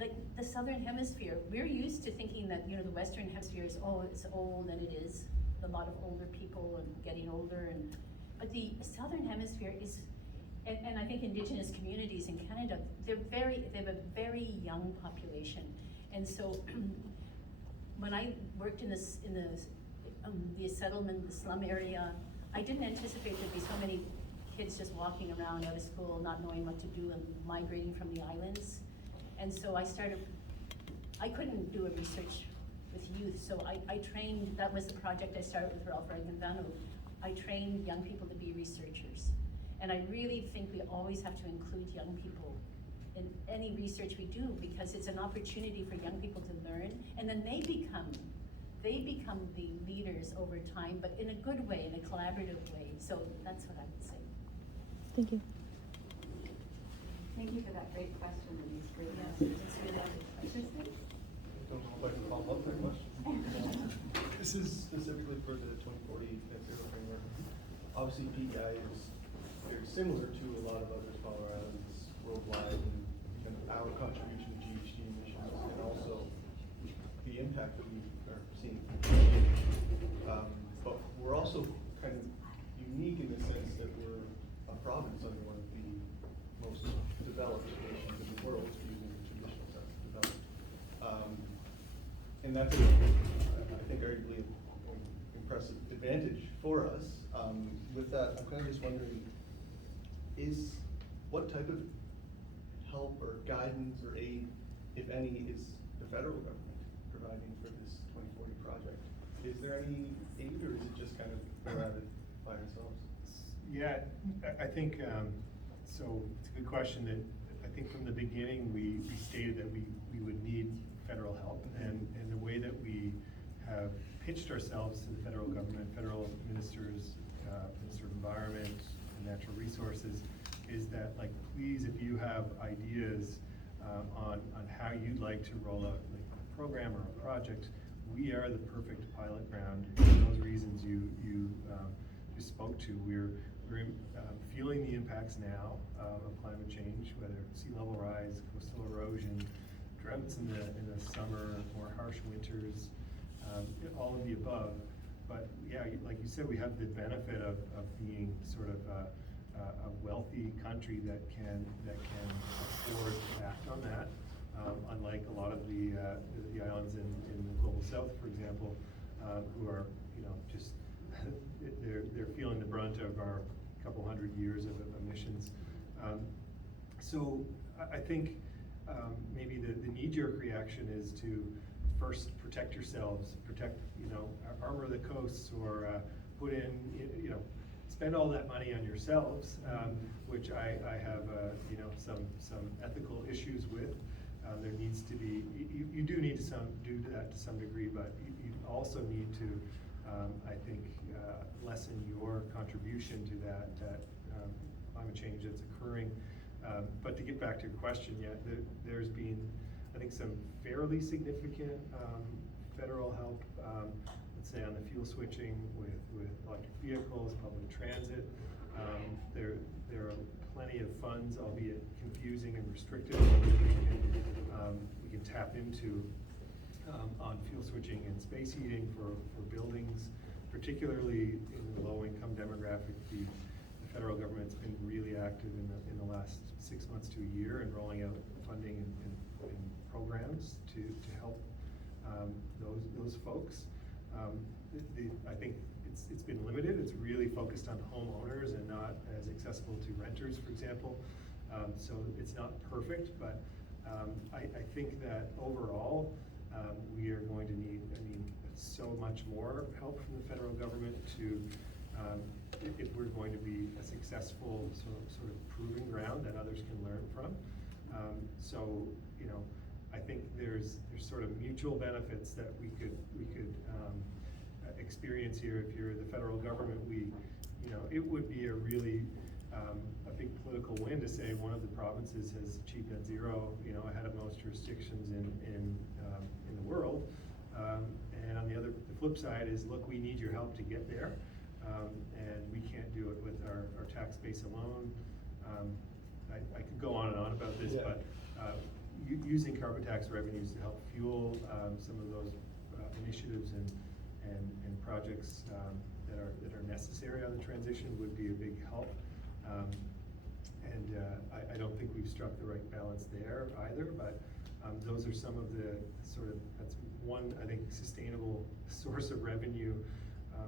like the Southern Hemisphere, we're used to thinking that, the Western Hemisphere is, it's old, and it is, a lot of older people and getting older, but the Southern Hemisphere is, and I think Indigenous communities in Canada, they have a very young population. And so when I worked in the settlement, the slum area, I didn't anticipate there'd be so many kids just walking around out of school, not knowing what to do, and migrating from the islands. And so I couldn't do a research with youth, so I trained, that was the project I started with Ralph Reagan Vanu. I trained young people to be researchers. And I really think we always have to include young people in any research we do, because it's an opportunity for young people to learn, and then they become the leaders over time, but in a good way, in a collaborative way. So that's what I would say. Thank you. Thank you for that great question and these great Yes, answers. it's really good questions. Don't know if I can follow up that question. This is specifically for the 2040 net zero framework. Obviously, PEI is very similar to a lot of other smaller islands worldwide, and our contribution to GHG emissions, and also the impact that we are seeing. But we're also kind of unique in the sense that we're a province under one of the most developed nations in the world, using the traditional sense of developed. And that's, I think, arguably an impressive advantage for us. With that, I'm kind of just wondering, what type of help or guidance or aid, if any, is the federal government providing for this 2040 project? Is there any aid, or is it just kind of go at it by ourselves? Yeah, I think, so it's a good question. That I think from the beginning we stated that we would need federal help, and the way that we have pitched ourselves to the federal government, federal ministers, Minister of Environment and Natural Resources, is that, like, please, if you have ideas on how you'd like to roll out like a program or a project, we are the perfect pilot ground for those reasons you spoke to. We're feeling the impacts now of climate change, whether sea level rise, coastal erosion, droughts in the summer, more harsh winters, all of the above. But yeah, like you said, we have the benefit of being sort of a wealthy country that can afford to act on that. Unlike a lot of the islands in the global south, for example, who are just they're feeling the brunt of our couple hundred years of emissions. So I think maybe the knee-jerk reaction is to first protect yourselves, armor the coasts, or put in spend all that money on yourselves, which I have, some ethical issues with. There needs to be, you do need to do that to some degree, but you also need to, I think, lessen your contribution to that climate change that's occurring. But to get back to your question, yeah, there's been, I think, some fairly significant federal help, let's say on the fuel switching with electric vehicles, public transit. There are plenty of funds, albeit confusing and restricted, we can tap into on fuel switching and space heating for buildings, particularly in the low-income demographic. The federal government's been really active in the last 6 months to a year in rolling out funding and programs to help those folks. I think it's been limited. It's really focused on homeowners and not as accessible to renters, for example. So it's not perfect, but I think that overall we are going to need, so much more help from the federal government to, if we're going to be a successful sort of proving ground that others can learn from. So, I think there's sort of mutual benefits that we could experience here. If you're the federal government, it would be a really a big political win to say one of the provinces has achieved net zero, ahead of most jurisdictions in the world. And on the flip side is, look, we need your help to get there, and we can't do it with our tax base alone. I could go on and on about this, but using carbon tax revenues to help fuel some of those initiatives and projects that are necessary on the transition would be a big help. I don't think we've struck the right balance there either, but those are some of the that's one, I think, sustainable source of revenue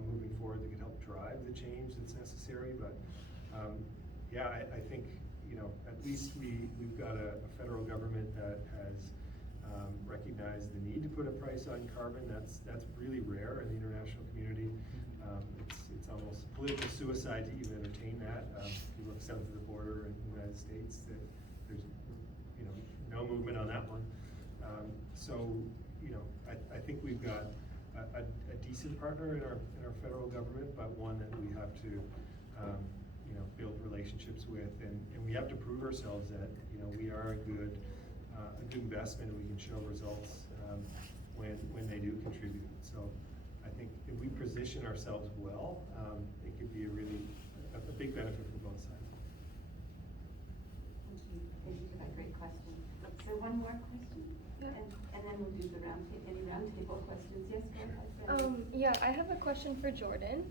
moving forward that can help drive the change that's necessary. But I think, at least we've got a federal government that has recognized the need to put a price on carbon. That's really rare in the international community. It's almost political suicide to even entertain that. If you look south of the border in the United States, there's no movement on that one. I think we've got a decent partner in our federal government, but one that we have to build relationships with, and we have to prove ourselves that we are a good investment, and we can show results when they do contribute. So I think if we position ourselves well, it could be a big benefit for both sides. Thank you for that great question. So one more question, and then we'll do any roundtable questions. Yes, go ahead. Yeah, I have a question for Jordan.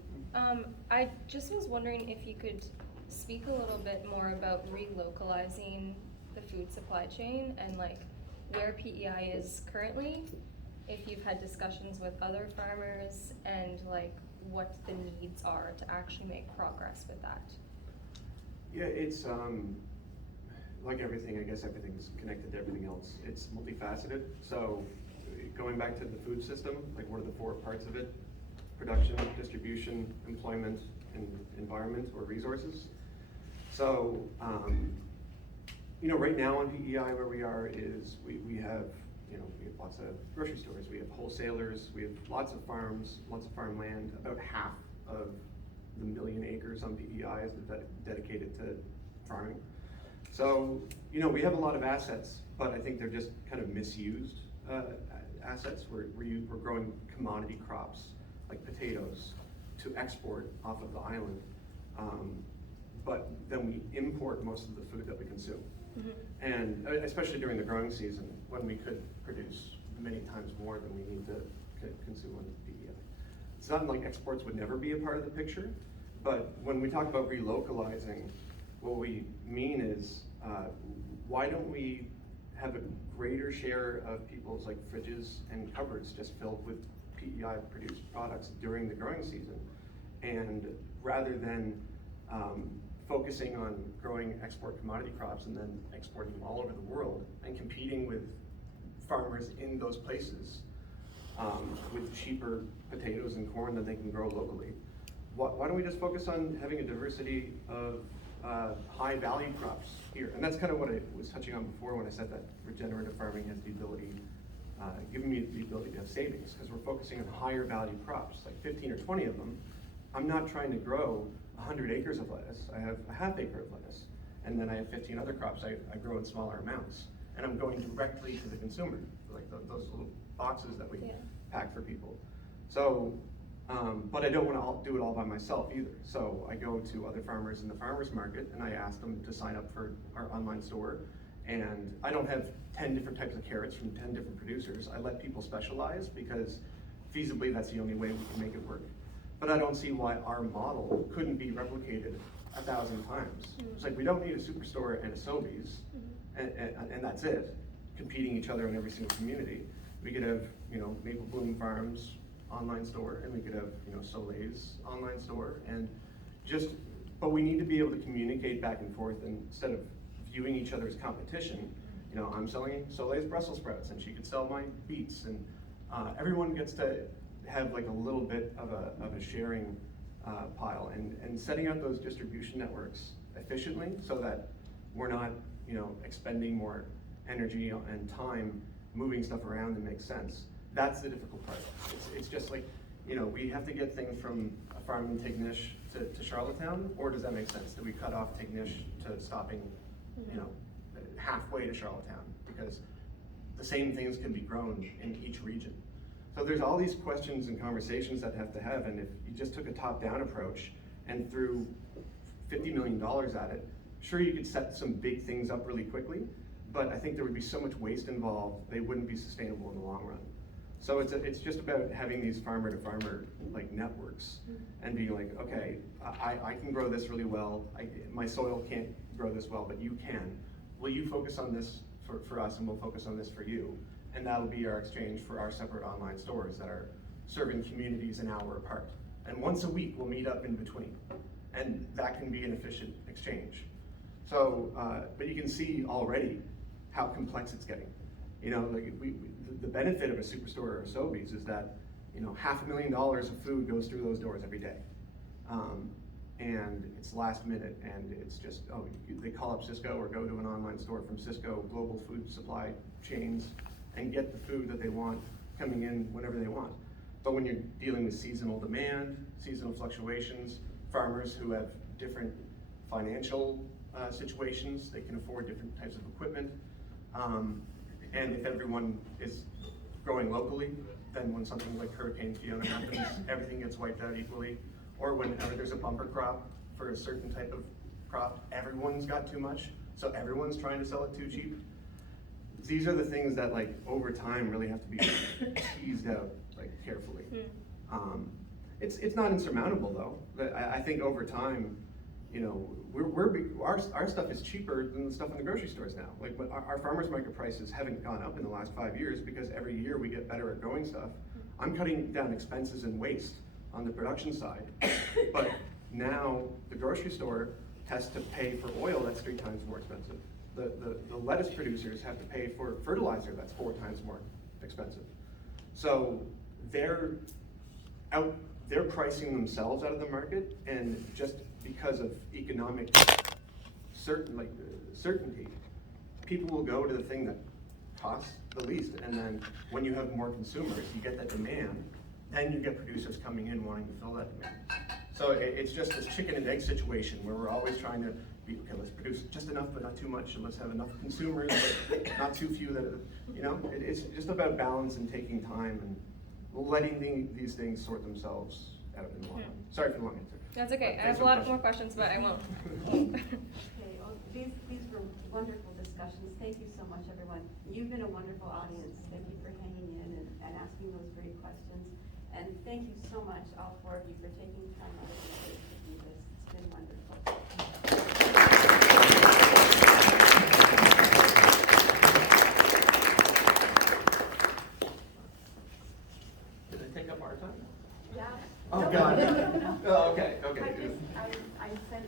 I just was wondering if you could speak a little bit more about relocalizing the food supply chain and where PEI is currently, if you've had discussions with other farmers, and what the needs are to actually make progress with that. Yeah, it's like everything, I guess everything is connected to everything else. It's multifaceted. So going back to the food system, what are the 4 parts of it? Production, distribution, employment, and environment or resources. So, right now on PEI where we are is we have lots of grocery stores, we have wholesalers, we have lots of farms, lots of farmland. About half of the 1 million acres on PEI is dedicated to farming. So, we have a lot of assets, but I think they're just kind of misused assets. We're growing commodity crops like potatoes to export off of the island, but then we import most of the food that we consume. Mm-hmm. And especially during the growing season, when we could produce many times more than we need to consume on PEI. It's not like exports would never be a part of the picture, but when we talk about relocalizing, what we mean is, why don't we have a greater share of people's fridges and cupboards just filled with PEI produced products during the growing season, and rather than focusing on growing export commodity crops and then exporting them all over the world and competing with farmers in those places with cheaper potatoes and corn that they can grow locally, why don't we just focus on having a diversity of high value crops here? And that's kind of what I was touching on before when I said that regenerative farming has the ability, giving me the ability to have savings, because we're focusing on higher value crops, like 15 or 20 of them. I'm not trying to grow 100 acres of lettuce. I have a half acre of lettuce. And then I have 15 other crops I grow in smaller amounts. And I'm going directly to the consumer, like those little boxes that we pack for people. So, but I don't want to do it all by myself either. So I go to other farmers in the farmers market and I ask them to sign up for our online store. And I don't have 10 different types of carrots from 10 different producers. I let people specialize because feasibly that's the only way we can make it work. But I don't see why our model couldn't be replicated 1,000 times. It's like we don't need a Superstore and a Sobeys, and that's it, competing each other in every single community. We could have, Maple Bloom Farms online store, and we could have, Soleil's online store, and but we need to be able to communicate back and forth, and instead of viewing each other as competition. I'm selling Soleil's Brussels sprouts, and she could sell my beets, and everyone gets to have like a little bit of a sharing pile, and setting up those distribution networks efficiently so that we're not, expending more energy and time moving stuff around that makes sense. That's the difficult part. It's just like, we have to get things from a farm in Tignish to Charlottetown, or does that make sense? Do we cut off Tignish to stopping, halfway to Charlottetown? Because the same things can be grown in each region. So there's all these questions and conversations that have to have, and if you just took a top-down approach and threw $50 million at it, sure, you could set some big things up really quickly, but I think there would be so much waste involved, they wouldn't be sustainable in the long run. So it's just about having these farmer to farmer like networks and being like, okay, I can grow this really well, my soil can't grow this well, but you can. Will you focus on this for us, and we'll focus on this for you? And that'll be our exchange for our separate online stores that are serving communities an hour apart. And once a week, we'll meet up in between. And that can be an efficient exchange. So, but you can see already how complex it's getting. The benefit of a Superstore or a Sobeys is that, $500,000 of food goes through those doors every day. And it's last minute, and it's just, they call up Cisco or go to an online store from Cisco, global food supply chains, and get the food that they want coming in whenever they want. But when you're dealing with seasonal demand, seasonal fluctuations, farmers who have different financial situations, they can afford different types of equipment. And if everyone is growing locally, then when something like Hurricane Fiona happens, everything gets wiped out equally. Or whenever there's a bumper crop for a certain type of crop, everyone's got too much, so everyone's trying to sell it too cheap. These are the things that, like, over time really have to be teased out, like, carefully. It's not insurmountable though. I think over time, our stuff is cheaper than the stuff in the grocery stores now. Like, but our farmers market prices haven't gone up in the last 5 years because every year we get better at growing stuff. I'm cutting down expenses and waste on the production side, but now the grocery store has to pay for oil that's 3 times more expensive. The lettuce producers have to pay for fertilizer that's 4 times more expensive. So they're pricing themselves out of the market, and just because of economic certainty, people will go to the thing that costs the least, and then when you have more consumers, you get that demand, then you get producers coming in wanting to fill that demand. So it's just this chicken and egg situation where we're always trying to be, okay, let's produce just enough but not too much, and let's have enough consumers but not too few that, it's just about balance and taking time and letting these things sort themselves out in the long run. Sorry for the long answer. That's okay. I have a lot more questions, but I won't. Okay, well, these were wonderful discussions. Thank you so much, everyone. You've been a wonderful audience. Thank you for hanging in and asking those great questions. And thank you so much, all 4 of you, for taking time out of your day to do this. It's been wonderful. Did I take up our time? Yeah. Oh, No, God. no. Oh, okay. I sent